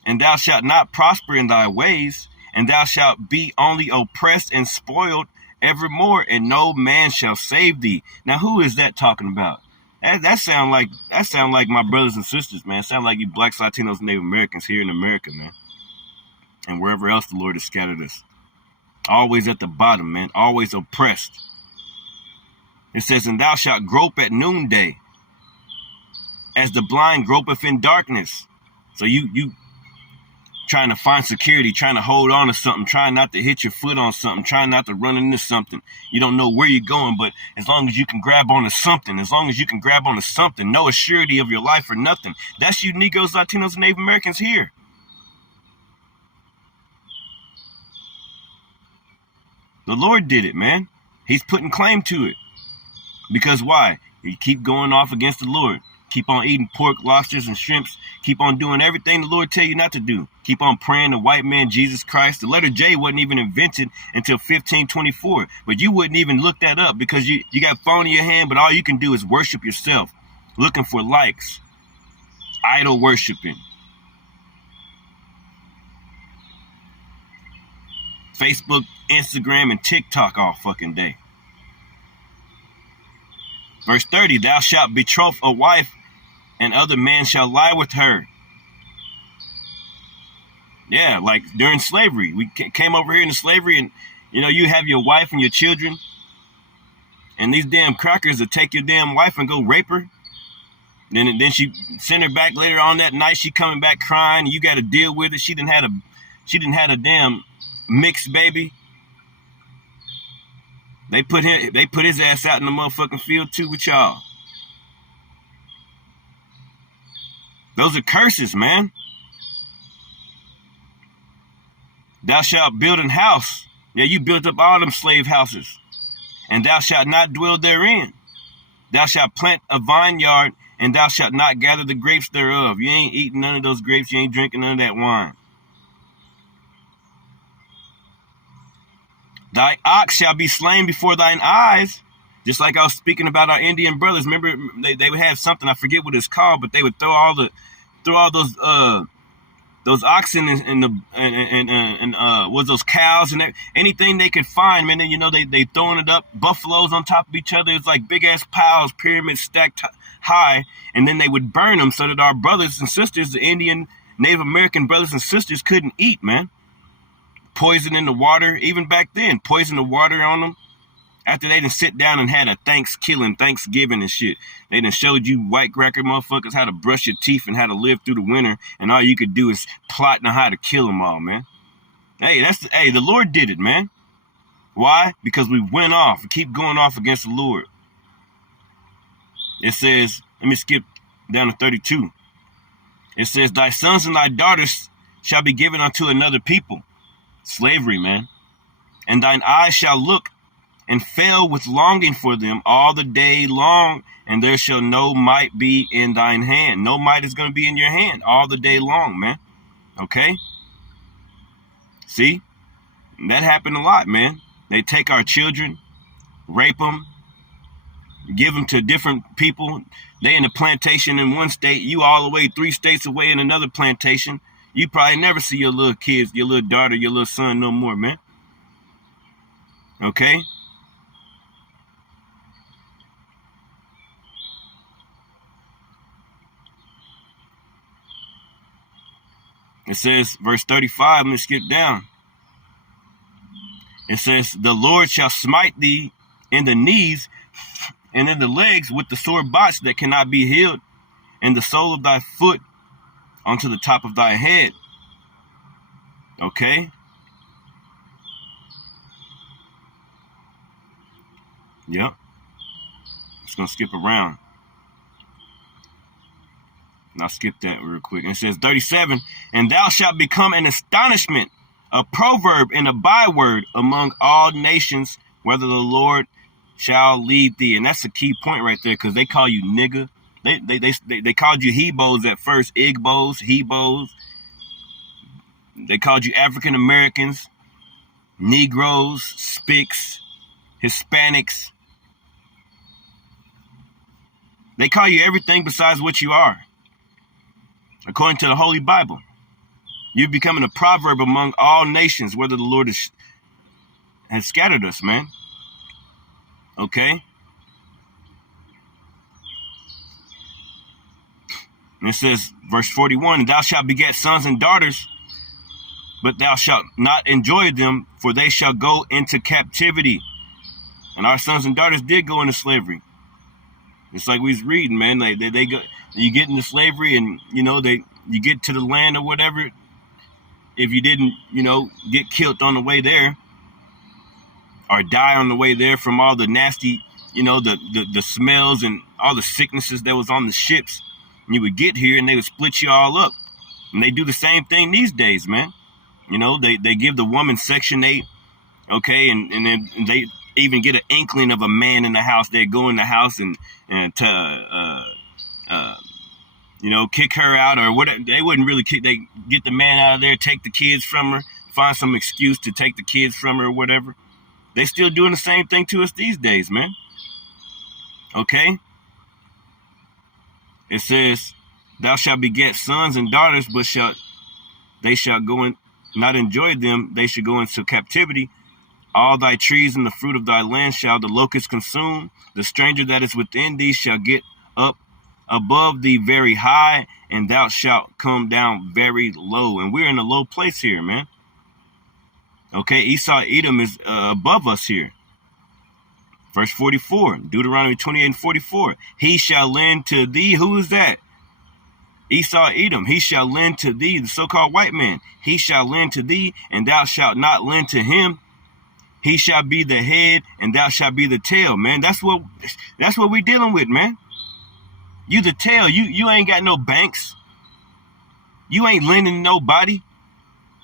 And thou shalt not prosper in thy ways, and thou shalt be only oppressed and spoiled evermore, and no man shall save thee. Now, who is that talking about? That sound like my brothers and sisters, man. Sound like you blacks, Latinos, Native Americans here in America, man, and wherever else the Lord has scattered us. Always at the bottom, man. Always oppressed. It says, and thou shalt grope at noonday, as the blind gropeth in darkness. So you trying to find security, trying to hold on to something, trying not to hit your foot on something, trying not to run into something. You don't know where you're going, but as long as you can grab onto something, no assurity of your life or nothing. That's you Negroes, Latinos, and Native Americans here. The Lord did it, man. He's putting claim to it. Because why? You keep going off against the Lord. Keep on eating pork, lobsters, and shrimps. Keep on doing everything the Lord tell you not to do. Keep on praying the white man, Jesus Christ. The letter J wasn't even invented until 1524. But you wouldn't even look that up because you got phone in your hand, but all you can do is worship yourself. Looking for likes. Idol worshiping. Facebook, Instagram, and TikTok all fucking day. Verse 30, thou shalt betroth a wife, and other men shall lie with her. Yeah, like during slavery. We came over here into slavery, and, you have your wife and your children, and these damn crackers will take your damn wife and go rape her. Then she send her back later on that night. She coming back crying. You got to deal with it. She didn't had a damn mixed baby. They put his ass out in the motherfucking field too with y'all. Those are curses, man. Thou shalt build an house. Yeah, you built up all them slave houses. And thou shalt not dwell therein. Thou shalt plant a vineyard, and thou shalt not gather the grapes thereof. You ain't eating none of those grapes. You ain't drinking none of that wine. Thy ox shall be slain before thine eyes. Just like I was speaking about our Indian brothers. Remember, they would have something, I forget what it's called, but they would throw all those oxen and was those cows and anything they could find, man. And, they throwing it up, buffaloes on top of each other. It's like big ass piles, pyramids stacked high, and then they would burn them so that our brothers and sisters, the Indian, Native American brothers and sisters, couldn't eat, man. Poison in the water, even back then, poison the water on them. After they done sit down and had a Thanksgiving and shit, they done showed you white cracker motherfuckers how to brush your teeth and how to live through the winter, and all you could do is plot on how to kill them all, man. Hey, the Lord did it, man. Why? Because we went off, we keep going off against the Lord. It says, let me skip down to 32. It says, thy sons and thy daughters shall be given unto another people. Slavery, man. And thine eyes shall look and fail with longing for them all the day long, and there shall no might be in thine hand. No might is going to be in your hand all the day long, man. Okay? See? That happened a lot, man. They take our children, rape them, give them to different people. They in a plantation in one state, you all the way 3 states away in another plantation. You probably never see your little kids, your little daughter, your little son no more, man. Okay? It says, verse 35, let me skip down. It says, the Lord shall smite thee in the knees and in the legs with the sore botch that cannot be healed, and the sole of thy foot onto the top of thy head. Okay? Yep. Just gonna skip around. And I'll skip that real quick. And it says 37, and thou shalt become an astonishment, a proverb and a byword among all nations, whether the Lord shall lead thee. And that's a key point right there, because they call you nigga. They called you Hebos at first, Igbos, Hebos. They called you African Americans, Negroes, Spics, Hispanics. They call you everything besides what you are. According to the Holy Bible, you're becoming a proverb among all nations, whether the Lord has scattered us, man. Okay? And it says, verse 41, "And thou shalt beget sons and daughters, but thou shalt not enjoy them, for they shall go into captivity." And our sons and daughters did go into slavery. It's like we was reading, man. Like they go, you get into slavery, and you get to the land or whatever. If you didn't, get killed on the way there, or die on the way there from all the nasty, the smells and all the sicknesses that was on the ships, and you would get here and they would split you all up. And they do the same thing these days, man. They give the woman Section 8, okay, and then they even get an inkling of a man in the house. They go in the house and kick her out or whatever. They wouldn't really kick. They get the man out of there, take the kids from her, find some excuse to take the kids from her or whatever. They still doing the same thing to us these days, man. Okay? It says, "Thou shalt beget sons and daughters, but they shall go and not enjoy them. They shall go into captivity. All thy trees and the fruit of thy land shall the locust consume. The stranger that is within thee shall get up above thee very high, and thou shalt come down very low." And we're in a low place here, man. Okay, Esau, Edom is above us here. Verse 44, Deuteronomy 28:44. "He shall lend to thee," who is that? Esau, Edom. "He shall lend to thee," the so-called white man. "He shall lend to thee, and thou shalt not lend to him. He shall be the head, and thou shalt be the tail." Man, that's what we dealing with, man. You the tail. You ain't got no banks. You ain't lending to nobody.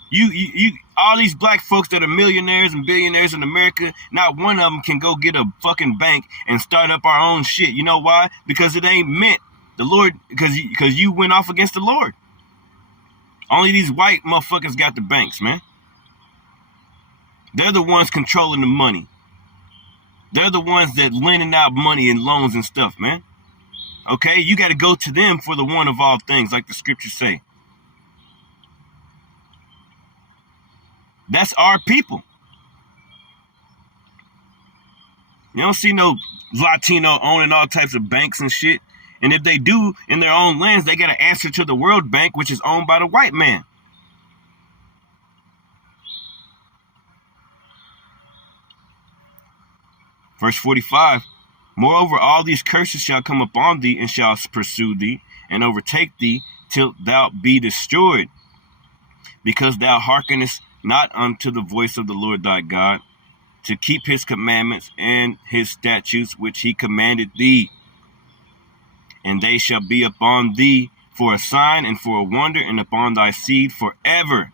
You all these black folks that are millionaires and billionaires in America, not one of them can go get a fucking bank and start up our own shit. You know why? Because it ain't meant the Lord, because you went off against the Lord. Only these white motherfuckers got the banks, man. They're the ones controlling the money. They're the ones that lending out money and loans and stuff, man. Okay, you got to go to them for the one of all things, like the scriptures say. That's our people. You don't see no Latino owning all types of banks and shit. And if they do in their own lands, they got to answer to the World Bank, which is owned by the white man. Verse 45, "Moreover, all these curses shall come upon thee, and shall pursue thee, and overtake thee, till thou be destroyed, because thou hearkenest not unto the voice of the Lord thy God, to keep his commandments and his statutes which he commanded thee. And they shall be upon thee for a sign and for a wonder, and upon thy seed forever,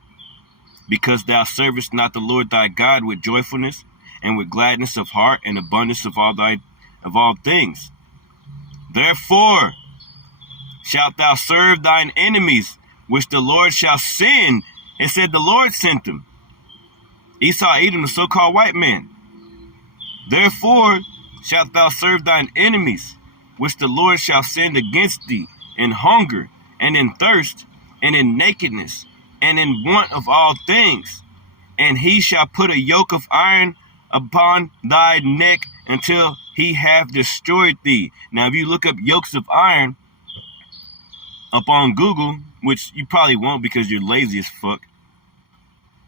because thou servest not the Lord thy God with joyfulness and with gladness of heart and abundance of all things. Therefore shalt thou serve thine enemies, which the Lord shall send." It said the Lord sent them. Esau, Edom, the so-called white man. "Therefore shalt thou serve thine enemies, which the Lord shall send against thee, in hunger, and in thirst, and in nakedness, and in want of all things. And he shall put a yoke of iron upon thy neck until he have destroyed thee." Now, if you look up yokes of iron up on Google, which you probably won't because you're lazy as fuck,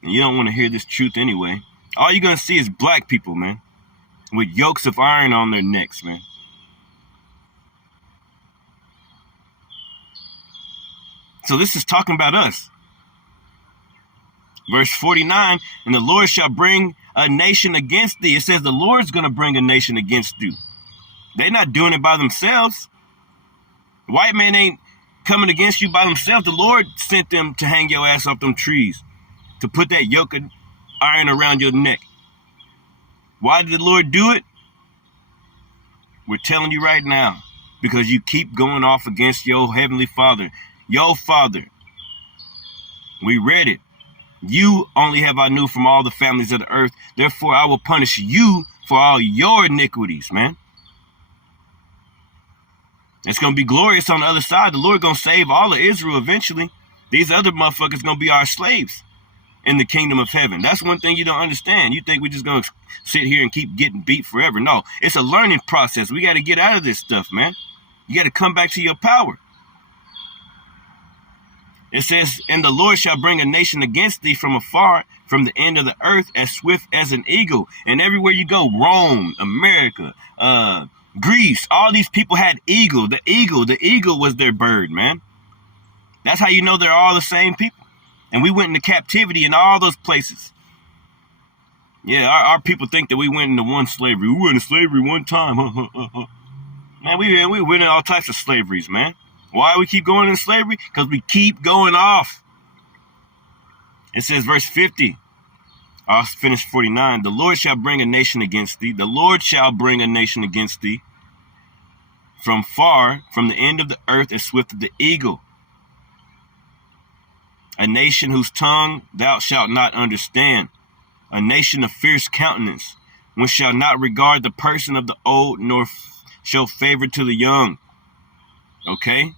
and you don't want to hear this truth anyway, all you're going to see is black people, man, with yokes of iron on their necks, man. So this is talking about us. Verse 49, "And the Lord shall bring a nation against thee." It says the Lord's going to bring a nation against you. They're not doing it by themselves. The white man ain't coming against you by themselves. The Lord sent them to hang your ass off them trees, to put that yoke of iron around your neck. Why did the Lord do it? We're telling you right now, because you keep going off against your heavenly Father. Your Father. We read it. You only have I knew from all the families of the earth. Therefore, I will punish you for all your iniquities, man. It's going to be glorious on the other side. The Lord going to save all of Israel eventually. These other motherfuckers going to be our slaves in the kingdom of heaven. That's one thing you don't understand. You think we're just going to sit here and keep getting beat forever. No, it's a learning process. We got to get out of this stuff, man. You got to come back to your power. It says, and the Lord shall bring a nation against thee from afar, from the end of the earth, as swift as an eagle. And everywhere you go, Rome, America, Greece, all these people had eagle. The eagle was their bird, man. That's how you know they're all the same people. And we went into captivity in all those places. Yeah, our people think that we went into one slavery. We went into slavery one time. Man, we went in all types of slaveries, man. Why we keep going into slavery? Because we keep going off. It says, verse 50. I'll finish 49. The Lord shall bring a nation against thee. The Lord shall bring a nation against thee from far, from the end of the earth, as swift as the eagle. A nation whose tongue thou shalt not understand. A nation of fierce countenance, which shall not regard the person of the old, nor show favor to the young. Okay?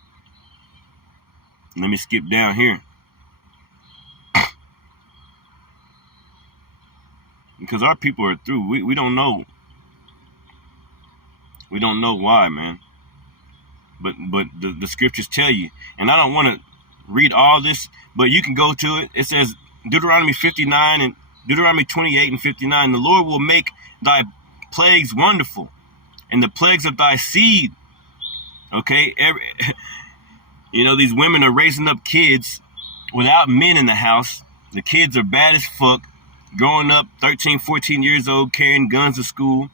Let me skip down here. Because our people are through. We don't know. We don't know why, man. But the scriptures tell you. And I don't want to read all this, but you can go to it. It says, Deuteronomy 59 and Deuteronomy 28 and 59, the Lord will make thy plagues wonderful, and the plagues of thy seed. Okay? These women are raising up kids without men in the house. The kids are bad as fuck. Growing up 13, 14 years old, carrying guns to school,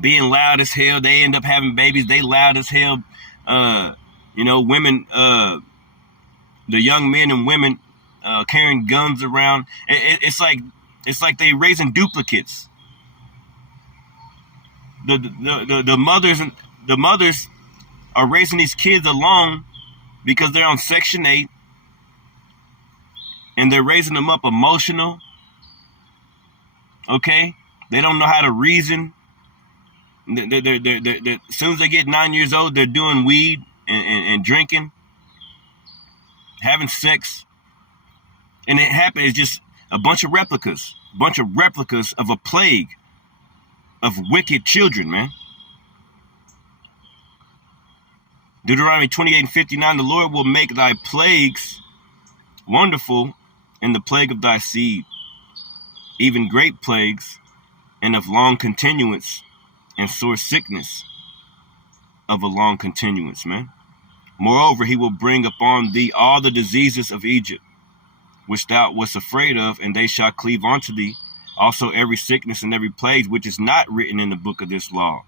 being loud as hell. They end up having babies. They loud as hell. Women, the young men and women carrying guns around. It's like they raising duplicates. The mothers are raising these kids alone because they're on Section 8, and they're raising them up emotional. Okay? They don't know how to reason. As soon as they get 9 years old, they're doing weed and drinking, having sex. And it happened. It's just a bunch of replicas of a plague of wicked children, man. Deuteronomy 28 and 59, the Lord will make thy plagues wonderful, and the plague of thy seed, even great plagues, and of long continuance, and sore sickness of a long continuance, man. Moreover, he will bring upon thee all the diseases of Egypt, which thou wast afraid of, and they shall cleave unto thee. Also every sickness and every plague which is not written in the book of this law.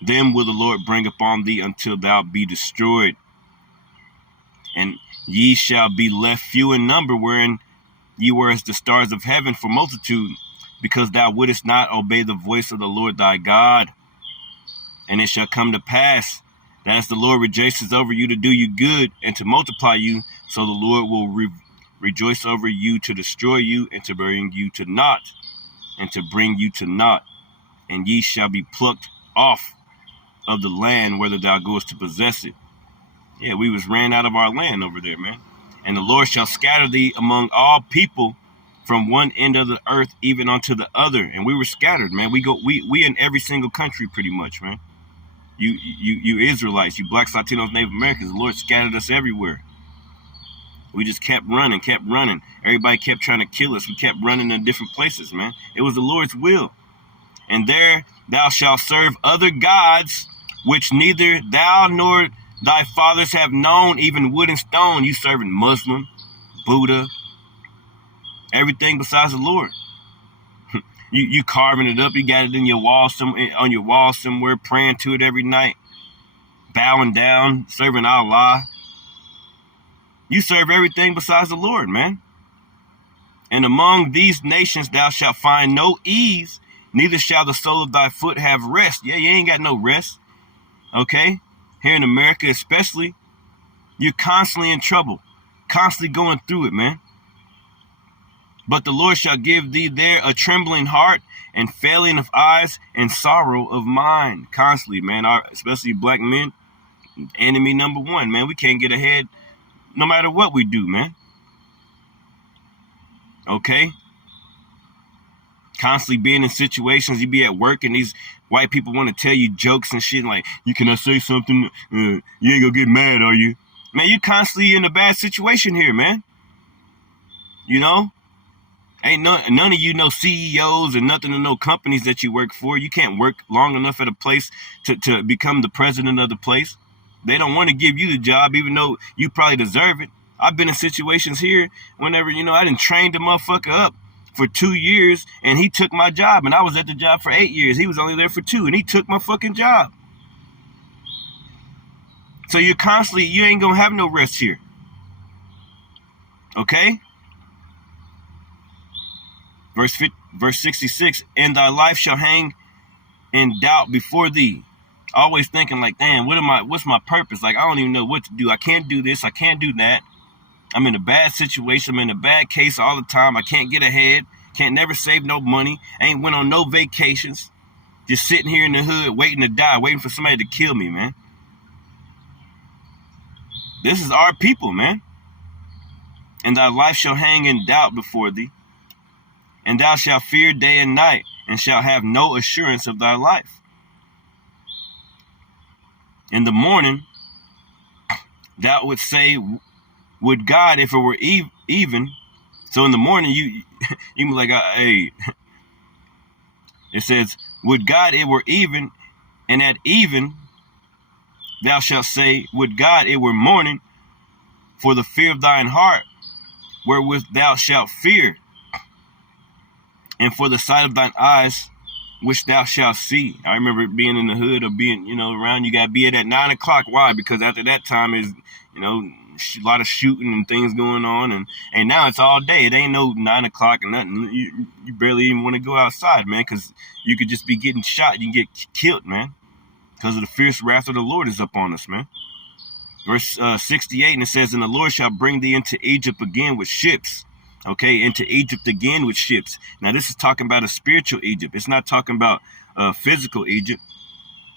Then will the Lord bring upon thee until thou be destroyed. And ye shall be left few in number, wherein ye were as the stars of heaven for multitude, because thou wouldest not obey the voice of the Lord thy God. And it shall come to pass that as the Lord rejoices over you to do you good and to multiply you, so the Lord will rejoice over you to destroy you and to bring you to naught, and to bring you to naught. And ye shall be plucked off of the land whether thou goest to possess it. Yeah, we was ran out of our land over there, man. And the Lord shall scatter thee among all people from one end of the earth even unto the other. And we were scattered, man. We in every single country pretty much, man. You Israelites, you blacks, Latinos, Native Americans, the Lord scattered us everywhere. We just kept running. Everybody kept trying to kill us. We kept running in different places, man. It was the Lord's will. And there thou shalt serve other gods, which neither thou nor thy fathers have known, even wood and stone. You serving Muslim, Buddha, everything besides the Lord. You carving it up. You got it in your wall, on your wall somewhere, praying to it every night, bowing down, serving Allah. You serve everything besides the Lord, man. And among these nations thou shalt find no ease, neither shall the sole of thy foot have rest. Yeah, you ain't got no rest. Okay? Here in America especially, you're constantly in trouble, constantly going through it, man. But the Lord shall give thee there a trembling heart and failing of eyes and sorrow of mind. Constantly, man, especially black men, enemy number one, man. We can't get ahead no matter what we do, man. Okay? Constantly being in situations, you be at work and these white people want to tell you jokes and shit like, you cannot say something, you ain't gonna get mad, are you? Man, you constantly in a bad situation here, man. You know? Ain't none of you no CEOs and nothing of no companies that you work for. You can't work long enough at a place to become the president of the place. They don't want to give you the job, even though you probably deserve it. I've been in situations here whenever, I done trained the motherfucker up for 2 years and he took my job, and I was at the job for 8 years. He was only there for 2 and he took my fucking job. So you ain't gonna have no rest here. Okay? Verse 66, and thy life shall hang in doubt before thee. Always thinking like, damn, what's my purpose? Like, I don't even know what to do. I can't do this. I can't do that. I'm in a bad situation. I'm in a bad case all the time. I can't get ahead. Can't never save no money. Ain't went on no vacations. Just sitting here in the hood waiting to die, waiting for somebody to kill me, man. This is our people, man. And thy life shall hang in doubt before thee. And thou shalt fear day and night, and shalt have no assurance of thy life. In the morning, thou would say, would God, if it were even. So in the morning, you be like, hey. It says, would God it were even, and at even, thou shalt say, would God it were morning, for the fear of thine heart, wherewith thou shalt fear. And for the sight of thine eyes, which thou shalt see. I remember being in the hood or being, around. You got to be at 9 o'clock. Why? Because after that time is, a lot of shooting and things going on. And now it's all day. It ain't no 9 o'clock and nothing. You barely even want to go outside, man, because you could just be getting shot. You can get killed, man, because of the fierce wrath of the Lord is upon us, man. Verse 68, and it says, and the Lord shall bring thee into Egypt again with ships. Okay, into Egypt again with ships. Now, this is talking about a spiritual Egypt. It's not talking about physical Egypt.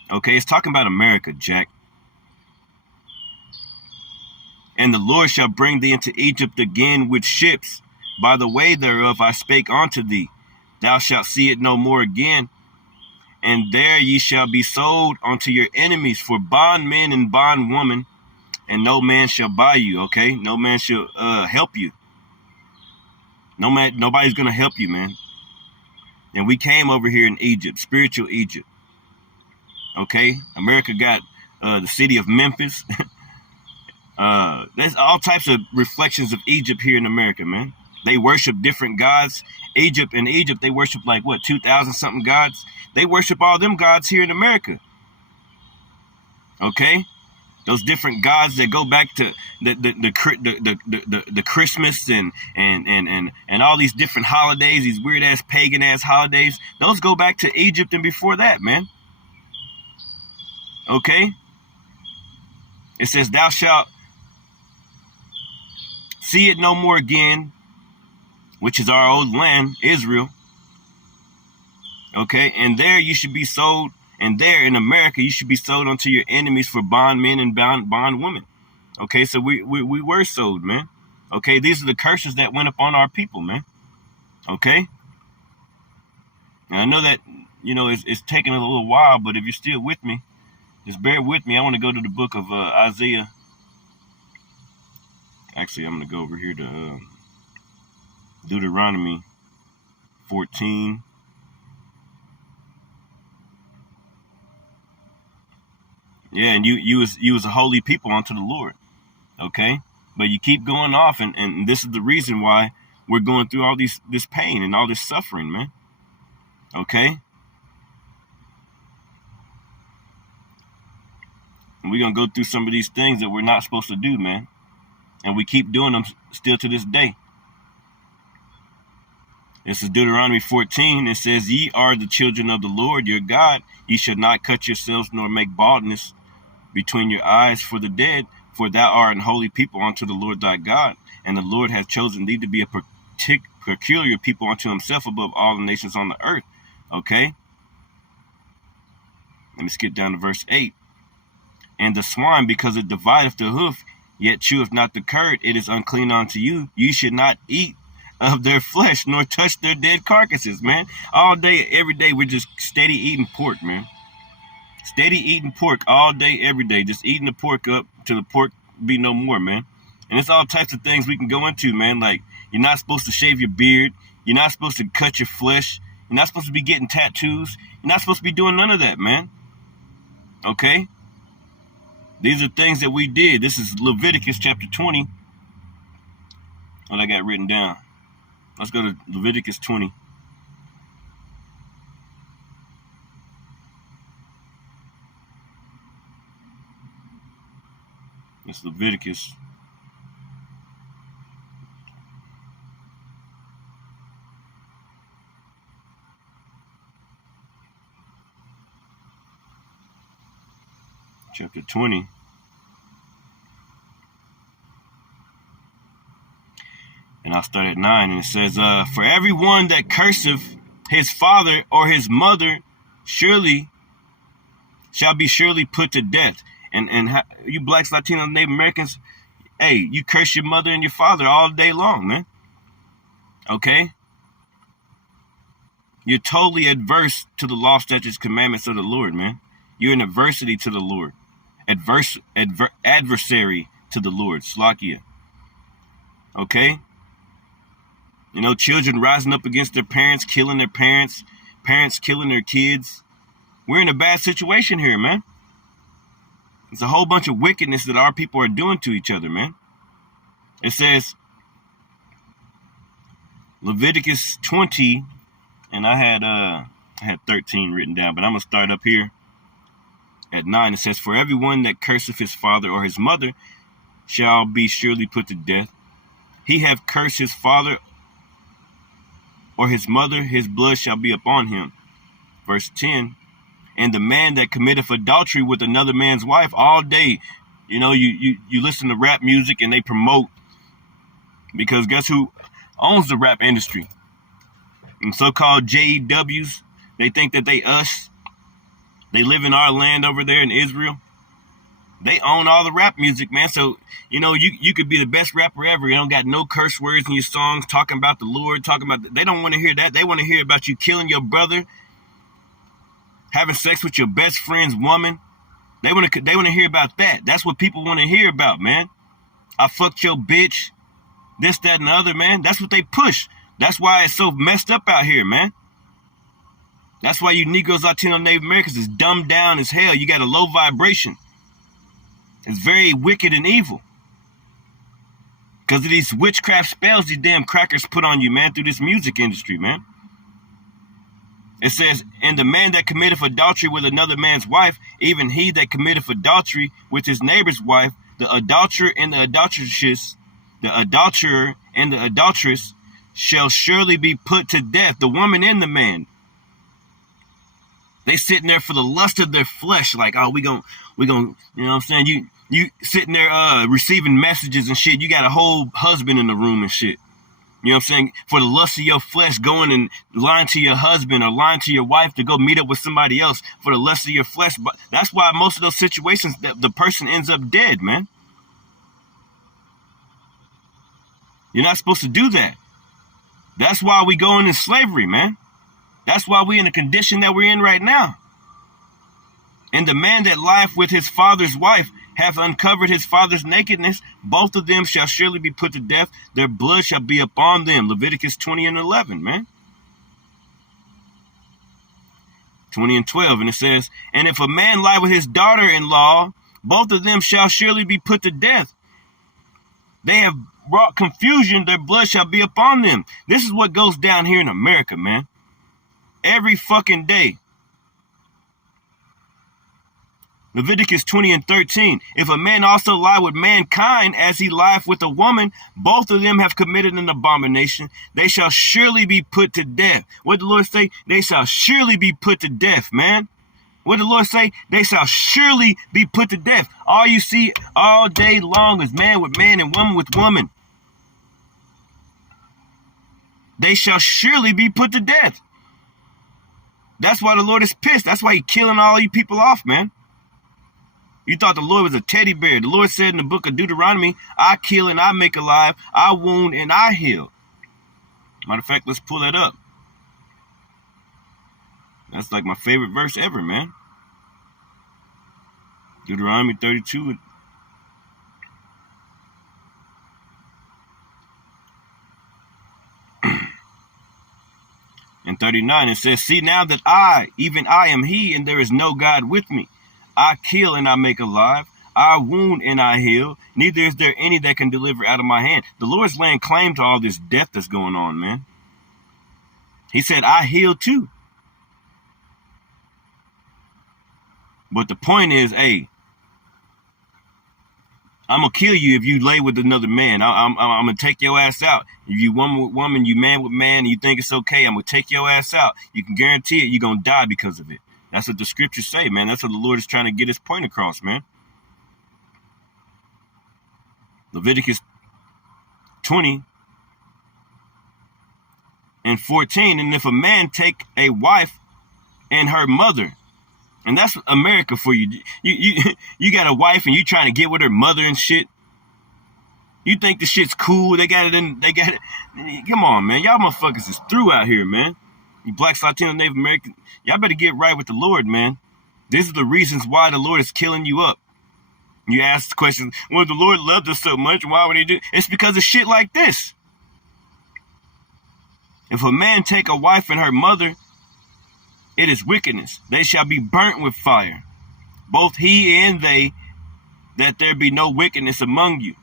Okay, it's talking about America, Jack. And the Lord shall bring thee into Egypt again with ships. By the way thereof I spake unto thee. Thou shalt see it no more again. And there ye shall be sold unto your enemies for bondmen and bondwomen. And no man shall buy you, okay? No man shall help you. Nobody's going to help you, man. And we came over here in Egypt, spiritual Egypt. Okay? America got the city of Memphis. There's all types of reflections of Egypt here in America, man. They worship different gods. In Egypt, they worship 2,000 something gods. They worship all them gods here in America. Okay? Those different gods that go back to the Christmas and all these different holidays, these weird ass pagan ass holidays, those go back to Egypt and before that, man. Okay? It says, thou shalt see it no more again, which is our old land, Israel. Okay? And there you should be sold. And there in America, you should be sold unto your enemies for bondmen and bondwomen. Okay, so we were sold, man. Okay, these are the curses that went upon our people, man. Okay? And I know that, it's taking a little while, but if you're still with me, just bear with me. I want to go to the book of Isaiah. Actually, I'm going to go over here to Deuteronomy 14. Yeah, and you was a holy people unto the Lord, okay? But you keep going off, and this is the reason why we're going through all this pain and all this suffering, man, okay? And we're going to go through some of these things that we're not supposed to do, man, and we keep doing them still to this day. This is Deuteronomy 14. It says, ye are the children of the Lord your God. Ye shall not cut yourselves nor make baldness between your eyes for the dead, for thou art an holy people unto the Lord thy God, and the Lord hath chosen thee to be a peculiar people unto himself above all the nations on the earth. Okay? Let me skip down to verse 8. And the swine, because it divideth the hoof, yet cheweth not the curd, it is unclean unto you. You should not eat of their flesh, nor touch their dead carcasses, man. All day, every day, we're just steady eating pork, man. Steady eating pork all day, every day. Just eating the pork up till the pork be no more, man. And it's all types of things we can go into, man. Like, you're not supposed to shave your beard. You're not supposed to cut your flesh. You're not supposed to be getting tattoos. You're not supposed to be doing none of that, man. Okay? These are things that we did. This is Leviticus chapter 20. What I got written down. Let's go to Leviticus 20. It's Leviticus. Chapter 20. And I'll start at 9, and it says, for everyone that curseth his father or his mother shall be surely put to death. And you blacks, Latinos, Native Americans, hey, you curse your mother and your father all day long, man. Okay? You're totally adverse to the law, statutes, commandments of the Lord, man. You're in adversity to the Lord. Adversary to the Lord. Slakia. Okay? You know, children rising up against their parents, killing their parents, parents killing their kids. We're in a bad situation here, man. It's a whole bunch of wickedness that our people are doing to each other, man. It says, Leviticus 20, and I had 13 written down, but I'm going to start up here at 9. It says, for everyone that curseth his father or his mother shall be surely put to death. He have cursed his father or his mother, his blood shall be upon him. Verse 10, and the man that committeth adultery with another man's wife all day. You know, you listen to rap music and they promote, because guess who owns the rap industry? And so-called JEWs, they think that they us. They live in our land over there in Israel. They own all the rap music, man. So, you know, you could be the best rapper ever. You don't got no curse words in your songs, talking about the Lord, they don't want to hear that. They want to hear about you killing your brother, having sex with your best friend's woman. They want to hear about that. That's what people want to hear about, man. I fucked your bitch, this, that, and the other, man. That's what they push. That's why it's so messed up out here, man. That's why you Negroes, Latino, Native Americans is dumbed down as hell. You got a low vibration. It's very wicked and evil. Because of these witchcraft spells these damn crackers put on you, man, through this music industry, man. It says, and the man that committeth adultery with another man's wife, even he that committeth adultery with his neighbor's wife, the adulterer and the adulteress shall surely be put to death, the woman and the man. They sitting there for the lust of their flesh, like, oh, we gon', you know what I'm saying? You sitting there receiving messages and shit. You got a whole husband in the room and shit. You know what I'm saying? For the lust of your flesh, going and lying to your husband or lying to your wife to go meet up with somebody else for the lust of your flesh. But that's why most of those situations, the person ends up dead, man. You're not supposed to do that. That's why we go into slavery, man. That's why we're in the condition that we're in right now. And the man that lieth with his father's wife hath uncovered his father's nakedness. Both of them shall surely be put to death. Their blood shall be upon them. Leviticus 20 and 11, man. 20 and 12. And it says, and if a man lie with his daughter-in-law, both of them shall surely be put to death. They have brought confusion. Their blood shall be upon them. This is what goes down here in America, man. Every fucking day. Leviticus 20 and 13. If a man also lie with mankind as he lieth with a woman, both of them have committed an abomination. They shall surely be put to death. What did the Lord say? They shall surely be put to death, man. What did the Lord say? They shall surely be put to death. All you see all day long is man with man and woman with woman. they shall surely be put to death. That's why the Lord is pissed. That's why he's killing all you people off, man. You thought the Lord was a teddy bear. The Lord said in the book of Deuteronomy, I kill and I make alive, I wound and I heal. Matter of fact, let's pull that up. That's like my favorite verse ever, man. Deuteronomy 32. And 39, it says, see now that I, even I am he, and there is no God with me. I kill and I make alive. I wound and I heal. Neither is there any that can deliver out of my hand. The Lord's laying claim to all this death that's going on, man. He said, I heal too. But the point is, hey, I'm going to kill you if you lay with another man. I'm going to take your ass out. If you woman with woman, you man with man, and you think it's okay, I'm going to take your ass out. You can guarantee it, you're going to die because of it. That's what the scriptures say, man. That's what the Lord is trying to get his point across, man. Leviticus 20 and 14. And if a man take a wife and her mother, and that's America for you. You got a wife and you trying to get with her mother and shit. You think the shit's cool? They got it. Come on, man. Y'all motherfuckers is through out here, man. You blacks, Latino, Native American. Y'all better get right with the Lord, man. These are the reasons why the Lord is killing you up. You ask the question, well, the Lord loved us so much, why would he do? It's because of shit like this. If a man take a wife and her mother, it is wickedness. They shall be burnt with fire, both he and they, that there be no wickedness among you.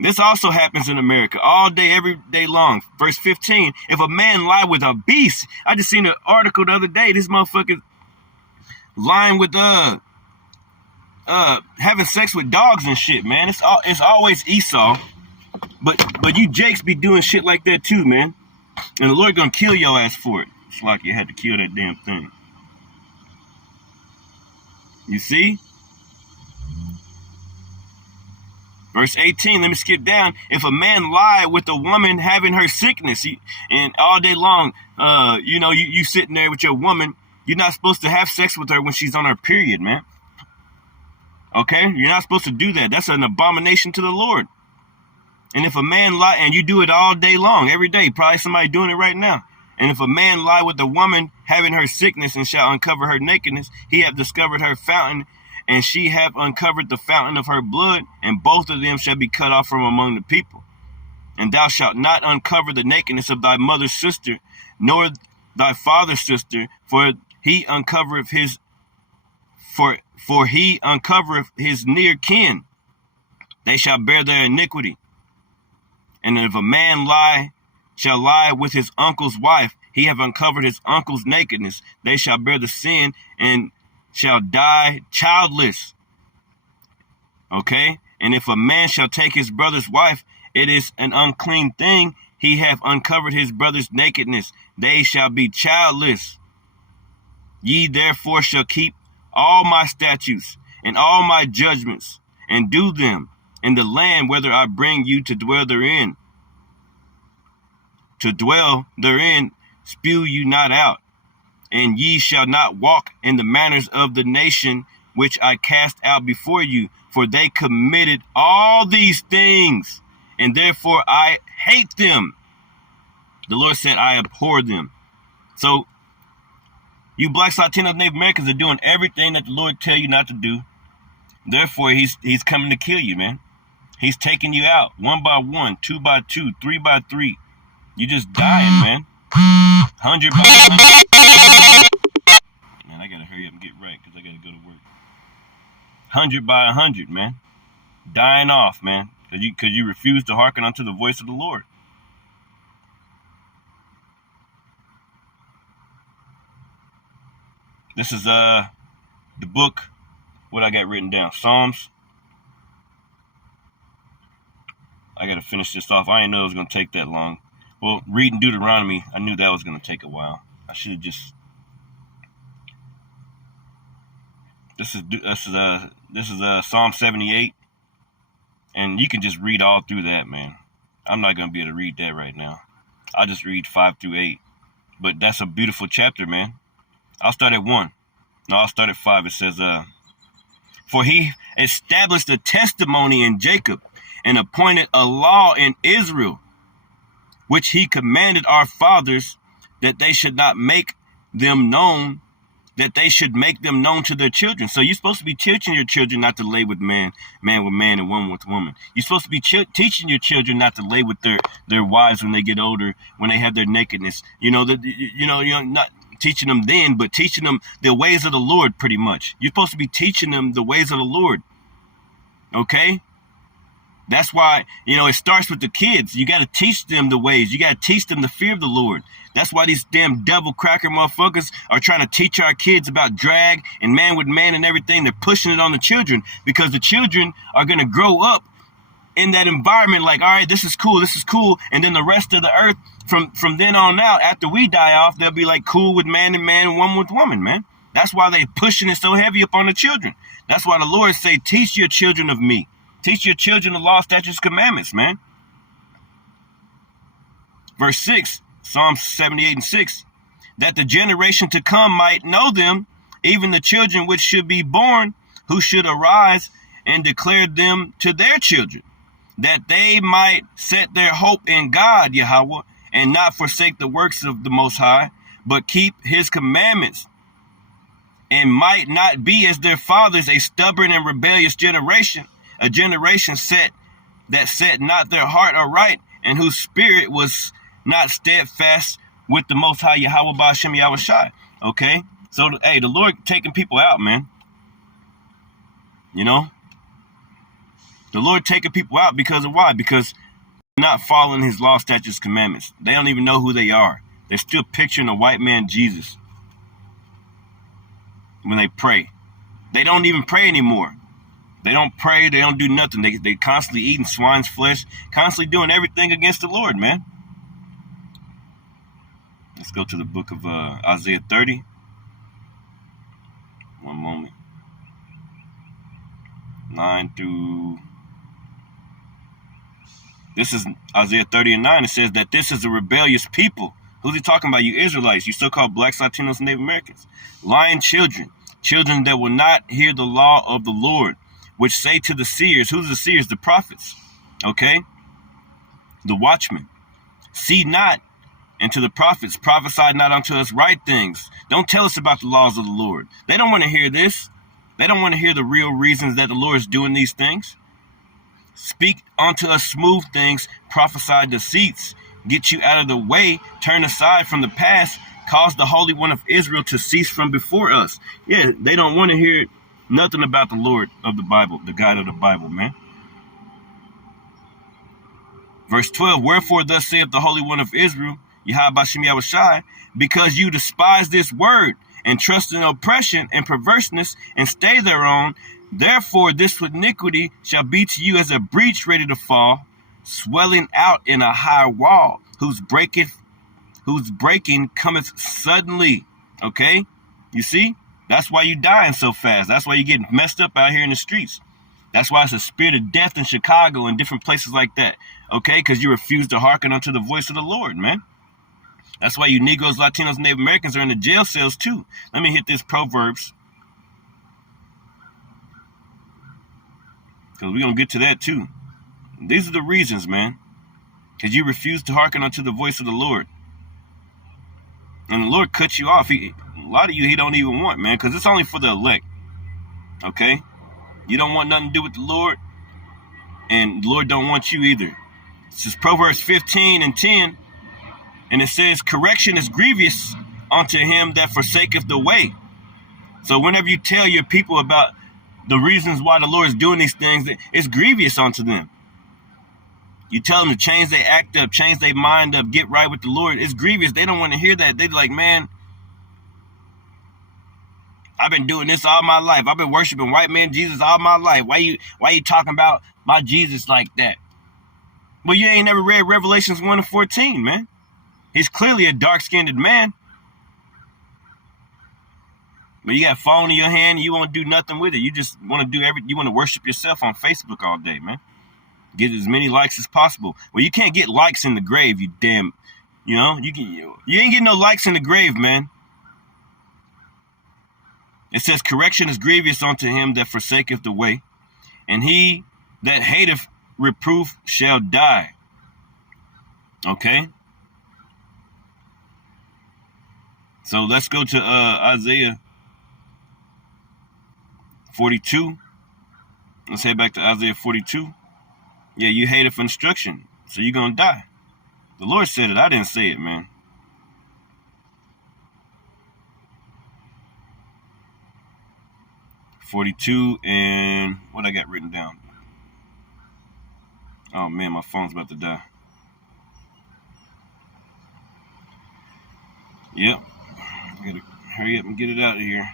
This also happens in America all day, every day long. Verse 15, if a man lie with a beast, I just seen an article the other day, this motherfucker lying with, having sex with dogs and shit, man. It's always Esau, but you Jakes be doing shit like that too, man. And the Lord gonna kill your ass for it. It's like you had to kill that damn thing. You see? Verse 18, let me skip down. If a man lie with a woman having her sickness, and all day long, you sitting there with your woman, you're not supposed to have sex with her when she's on her period, man. Okay? You're not supposed to do that. That's an abomination to the Lord. And if a man lie, and you do it all day long, every day, probably somebody doing it right now. And if a man lie with a woman having her sickness and shall uncover her nakedness, he hath discovered her fountain, and she hath uncovered the fountain of her blood, and both of them shall be cut off from among the people. And thou shalt not uncover the nakedness of thy mother's sister, nor thy father's sister, for he uncovereth his near kin. They shall bear their iniquity. And if a man shall lie with his uncle's wife, he have uncovered his uncle's nakedness. They shall bear the sin and shall die childless. Okay? And if a man shall take his brother's wife, it is an unclean thing. He hath uncovered his brother's nakedness. They shall be childless. Ye therefore shall keep all my statutes and all my judgments, and do them in the land whither I bring you to dwell therein. To dwell therein, spew you not out. And ye shall not walk in the manners of the nation which I cast out before you, for they committed all these things, and therefore I hate them. The Lord said, I abhor them. So, you blacks, Latinos, Native Americans are doing everything that the Lord tell you not to do. Therefore, he's coming to kill you, man. He's taking you out, 1 by 1, 2 by 2, 3 by 3. You're just dying, man. 100 by 100. Man, I gotta hurry up and get right, because I gotta go to work. 100 by 100, man. Dying off, man, because you refuse to hearken unto the voice of the Lord. This is the book, what I got written down, Psalms. I got to finish this off. I didn't know it was going to take that long. Well, reading Deuteronomy, I knew that was going to take a while. I should have just... This is Psalm 78. And you can just read all through that, man. I'm not going to be able to read that right now. I'll just read 5 through 8. But that's a beautiful chapter, man. I'll start at 1. No, I'll start at 5. It says, for he established a testimony in Jacob and appointed a law in Israel, which he commanded our fathers that they should not make them known, that they should make them known to their children. So you're supposed to be teaching your children not to lay with man, man with man, and woman with woman. You're supposed to be teaching your children not to lay with their wives when they get older, when they have their nakedness. You're not teaching them then, but teaching them the ways of the Lord, pretty much. You're supposed to be teaching them the ways of the Lord. Okay? That's why, it starts with the kids. You got to teach them the ways. You got to teach them the fear of the Lord. That's why these damn devil cracker motherfuckers are trying to teach our kids about drag and man with man and everything. They're pushing it on the children because the children are going to grow up in that environment like, all right, this is cool. And then the rest of the earth from then on out, after we die off, they'll be like cool with man and woman with woman, man. That's why they pushing it so heavy up on the children. That's why the Lord say, teach your children of me. Teach your children the law, statutes, commandments, man. Verse 6, Psalm 78 and 6, that the generation to come might know them, even the children which should be born, who should arise and declare them to their children, that they might set their hope in God, Yahweh, and not forsake the works of the Most High, but keep his commandments, and might not be as their fathers, a stubborn and rebellious generation, a generation set not their heart aright, and whose spirit was not steadfast with the Most High Yahweh Ba'ashem Yahweh Shai. Okay? So, hey, the Lord taking people out, man. The Lord taking people out because of why? Because they're not following his law, statutes, commandments. They don't even know who they are. They're still picturing a white man Jesus when they pray. They don't even pray anymore. They don't pray. They don't do nothing. They constantly eating swine's flesh, constantly doing everything against the Lord, man. Let's go to the book of Isaiah 30. One moment. 9 through... This is Isaiah 30 and 9. It says that this is a rebellious people. Who's he talking about? You Israelites, you so-called blacks, Latinos, and Native Americans. Lying children that will not hear the law of the Lord, which say to the seers, who's the seers? The prophets, okay? The watchmen. See not, and to the prophets, prophesy not unto us right things. Don't tell us about the laws of the Lord. They don't want to hear this. They don't want to hear the real reasons that the Lord is doing these things. Speak unto us smooth things, prophesy deceits, get you out of the way, turn aside from the past, cause the Holy One of Israel to cease from before us. Yeah, they don't want to hear nothing about the Lord of the Bible, the God of the Bible, man. Verse 12, wherefore thus saith the Holy One of Israel, Yahweh Ba'ashem Yahweh Shai, because you despise this word and trust in oppression and perverseness and stay thereon, therefore this iniquity shall be to you as a breach ready to fall, swelling out in a high wall, whose breaking cometh suddenly. Okay? You see? That's why you dying so fast. That's why you getting messed up out here in the streets. That's why it's a spirit of death in Chicago and different places like that. Okay? Because you refuse to hearken unto the voice of the Lord, man. That's why you Negroes, Latinos, and Native Americans are in the jail cells too. Let me hit this Proverbs, because we're going to get to that too. These are the reasons, man. Because you refuse to hearken unto the voice of the Lord. And the Lord cuts you off. A lot of you he don't even want, man, because it's only for the elect. Okay? You don't want nothing to do with the Lord, and the Lord don't want you either. This is Proverbs 15 and 10, and it says, correction is grievous unto him that forsaketh the way. So whenever you tell your people about the reasons why the Lord is doing these things, it's grievous unto them. You tell them to change their act up, change their mind up, get right with the Lord. It's grievous. They don't want to hear that. They're like, man, I've been doing this all my life. I've been worshiping white man Jesus all my life. Why you talking about my Jesus like that? Well, you ain't never read Revelations 1 and 14, man. He's clearly a dark-skinned man. But you got a phone in your hand and you won't do nothing with it. You just want to you want to worship yourself on Facebook all day, man. Get as many likes as possible. Well, you can't get likes in the grave, you damn You know, you ain't getting no likes in the grave, man. It says, correction is grievous unto him that forsaketh the way, and he that hateth reproof shall die. Okay? So let's go to Isaiah 42. Let's head back to Isaiah 42. Yeah, you hateth instruction, so you're going to die. The Lord said it. I didn't say it, man. .42 and what I got written down. Oh man, my phone's about to die. Yep. I gotta hurry up and get it out of here.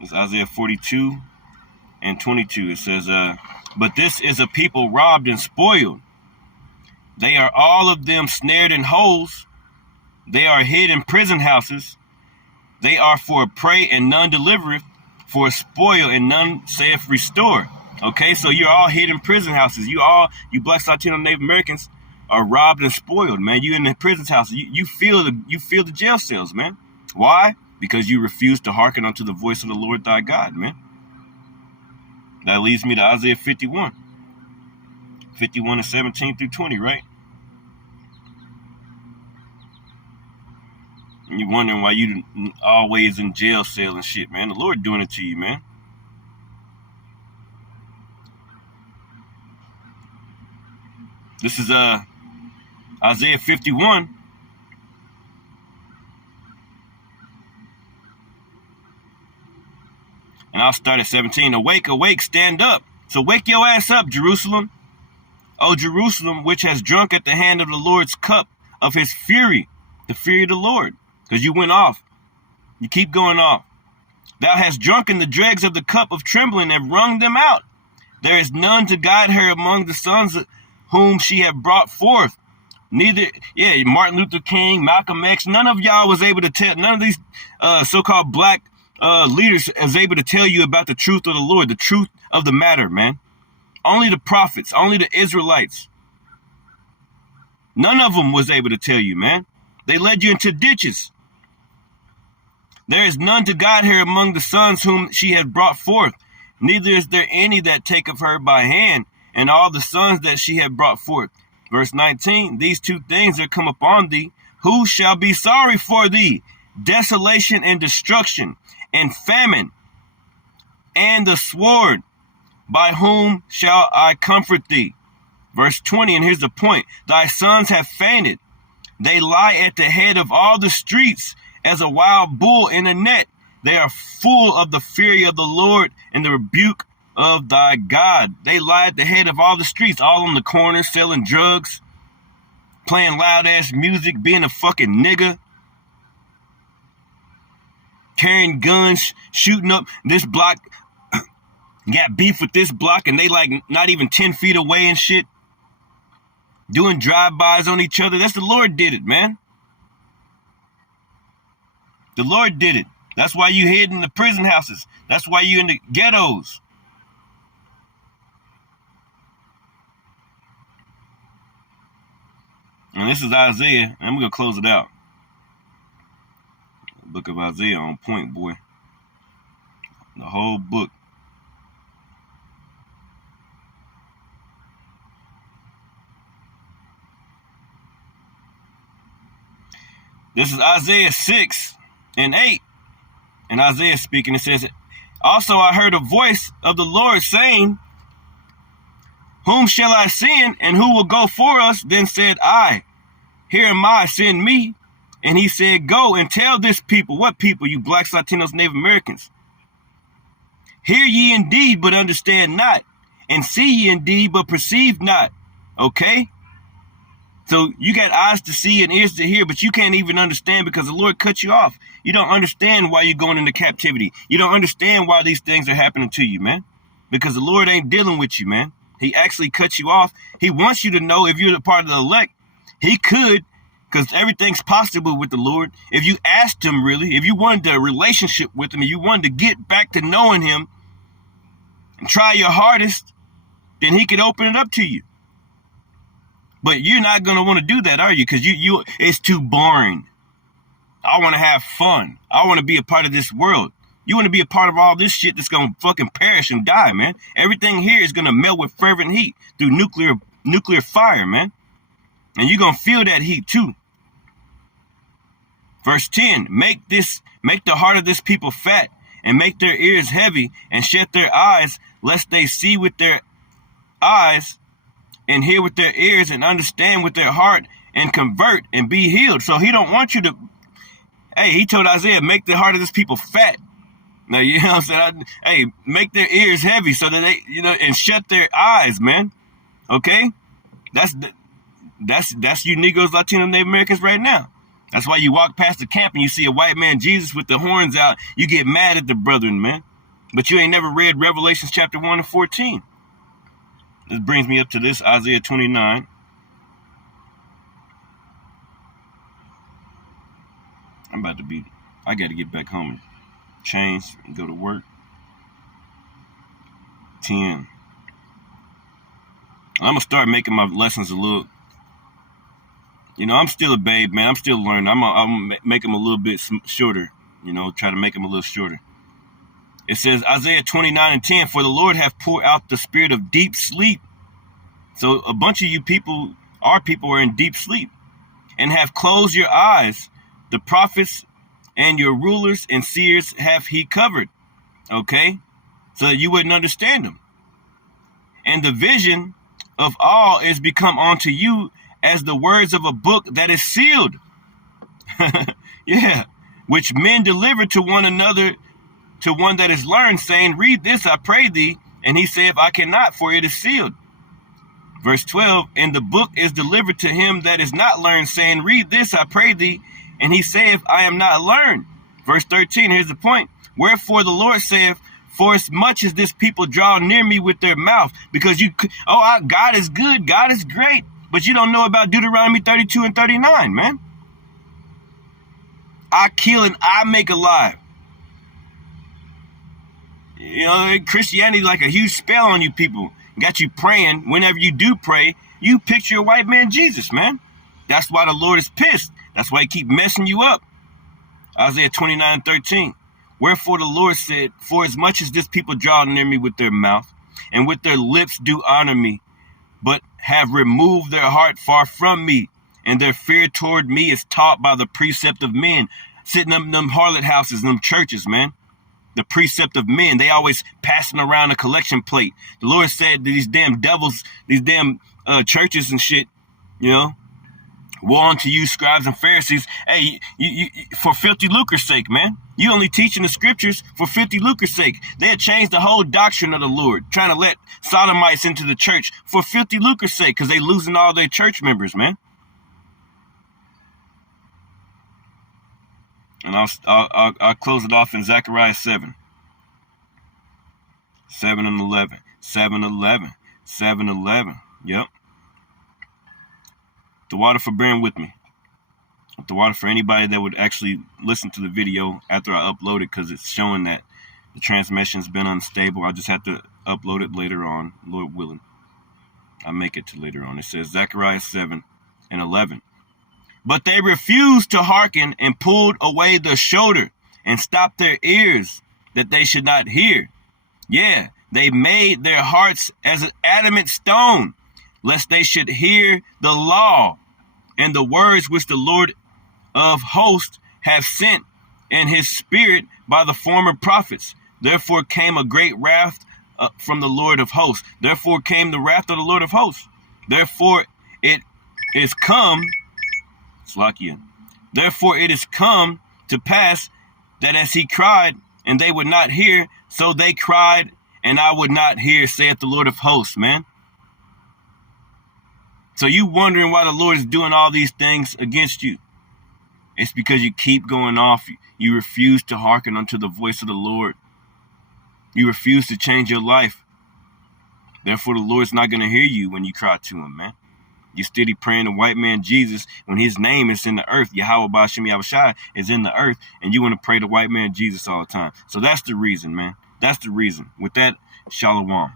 It's Isaiah 42 and 22. It says, but this is a people robbed and spoiled. They are all of them snared in holes. They are hid in prison houses. They are for a prey and none delivereth, for a spoil and none saith restore. Okay, so you're all hid in prison houses. You Black, Latino, Native Americans are robbed and spoiled, man. You in the prison house. You feel the jail cells, man. Why? Because you refuse to hearken unto the voice of the Lord thy God, man. That leads me to Isaiah 51. 51 and 17 through 20, right? And you're wondering why you always in jail cell and shit, man. The Lord doing it to you, man. This is Isaiah 51. And I'll start at 17. Awake, awake, stand up. So wake your ass up, Jerusalem. O Jerusalem, which has drunk at the hand of the Lord's cup of his fury, the fury of the Lord. Because you went off. You keep going off. Thou hast drunken the dregs of the cup of trembling and wrung them out. There is none to guide her among the sons whom she have brought forth. Neither, Martin Luther King, Malcolm X, none of y'all was able to tell, none of these so-called black leaders is able to tell you about the truth of the Lord, the truth of the matter, man. Only the prophets, only the Israelites. None of them was able to tell you, man. They led you into ditches. There is none to guide her among the sons whom she hath brought forth. Neither is there any that taketh her by hand, and all the sons that she hath brought forth. Verse 19, these two things are come upon thee. Who shall be sorry for thee? Desolation and destruction, and famine, and the sword. By whom shall I comfort thee? Verse 20, and here's the point. Thy sons have fainted. They lie at the head of all the streets as a wild bull in a net. They are full of the fury of the Lord and the rebuke of thy God. They lie at the head of all the streets, all on the corners, selling drugs, playing loud ass music, being a fucking nigga, carrying guns, shooting up this block, got beef with this block, and they like not even 10 feet away and shit, doing drive-bys on each other. That's the Lord did it, man. The Lord did it. That's why you hid in the prison houses. That's why you in the ghettos. And this is Isaiah, and we're going to close it out. The book of Isaiah on point, boy. The whole book. This is Isaiah 6 and 8. And Isaiah speaking, it says, also I heard a voice of the Lord saying, whom shall I send, and who will go for us? Then said I, here am I, send me. And he said, go and tell this people. What people? You blacks, Latinos, Native Americans. Hear ye indeed, but understand not. And see ye indeed, but perceive not. Okay? So you got eyes to see and ears to hear, but you can't even understand because the Lord cut you off. You don't understand why you're going into captivity. You don't understand why these things are happening to you, man. Because the Lord ain't dealing with you, man. He actually cut you off. He wants you to know if you're a part of the elect, he could, because everything's possible with the Lord. If you asked him really, if you wanted a relationship with him, if you wanted to get back to knowing him and try your hardest, then he could open it up to you. But you're not going to want to do that, are you? Because it's too boring. I want to have fun. I want to be a part of this world. You want to be a part of all this shit that's going to fucking perish and die, man. Everything here is going to melt with fervent heat through nuclear fire, man. And you're going to feel that heat too. Verse 10, make the heart of this people fat and make their ears heavy and shut their eyes, lest they see with their eyes and hear with their ears and understand with their heart and convert and be healed. So he don't want you to, he told Isaiah, make the heart of this people fat. Now, you know what I'm saying? Make their ears heavy so that they, and shut their eyes, man. Okay? That's you Negroes, Latino, Native Americans right now. That's why you walk past the camp and you see a white man, Jesus, with the horns out. You get mad at the brethren, man. But you ain't never read Revelations chapter 1 and 14. This brings me up to this, Isaiah 29. I got to get back home and change and go to work. 10. I'm going to start making my lessons a little, I'm still a babe, man. I'm still learning. I'm going to make them a little bit shorter, try to make them a little shorter. It says, Isaiah 29 and 10, for the Lord hath poured out the spirit of deep sleep. So a bunch of you people are in deep sleep and have closed your eyes. The prophets and your rulers and seers have he covered. Okay? So that you wouldn't understand them. And the vision of all is become unto you as the words of a book that is sealed. Yeah. Which men deliver to one another, to one that is learned, saying, read this, I pray thee. And he saith, I cannot, for it is sealed. Verse 12, and the book is delivered to him that is not learned, saying, read this, I pray thee. And he saith, I am not learned. Verse 13, here's the point. Wherefore the Lord saith, for as much as this people draw near me with their mouth, because God is good, God is great, but you don't know about Deuteronomy 32 and 39, man. I kill and I make alive. Christianity like a huge spell on you people. Got you praying. Whenever you do pray, you picture a white man Jesus, man. That's why the Lord is pissed. That's why he keep messing you up. Isaiah 29:13. Wherefore the Lord said, for as much as this people draw near me with their mouth, and with their lips do honor me, but have removed their heart far from me, and their fear toward me is taught by the precept of men. Sitting in them harlot houses, them churches, man. The precept of men. They always passing around a collection plate. The Lord said these damn devils, these damn churches and shit, woe unto you, scribes and Pharisees. Hey, you for filthy lucre's sake, man. You only teaching the scriptures for filthy lucre's sake. They had changed the whole doctrine of the Lord, trying to let sodomites into the church for filthy lucre's sake, because they losing all their church members, man. And I'll close it off in Zechariah 7. 7 and 11. 7:11. 7:11. Yep. The water for bearing with me. The water for anybody that would actually listen to the video after I upload it, because it's showing that the transmission's been unstable. I just have to upload it later on, Lord willing. I'll make it to later on. It says Zechariah 7 and 11. But they refused to hearken and pulled away the shoulder and stopped their ears that they should not hear. Yeah, they made their hearts as an adamant stone, lest they should hear the law and the words which the Lord of hosts have sent in his spirit by the former prophets. Therefore came a great wrath from the Lord of hosts. Therefore came the wrath of the Lord of hosts. Therefore it is come, Slakia. Therefore it is come to pass that as he cried and they would not hear, so they cried and I would not hear, saith the Lord of hosts, man. So you wondering why the Lord is doing all these things against you. It's because you keep going off. You refuse to hearken unto the voice of the Lord. You refuse to change your life. Therefore, the Lord's not going to hear you when you cry to him, man. You're steady praying the white man Jesus when his name is in the earth. Yahweh Ba'Shem Yahushai is in the earth, and you want to pray the white man Jesus all the time. So that's the reason, man. That's the reason. With that, Shalom.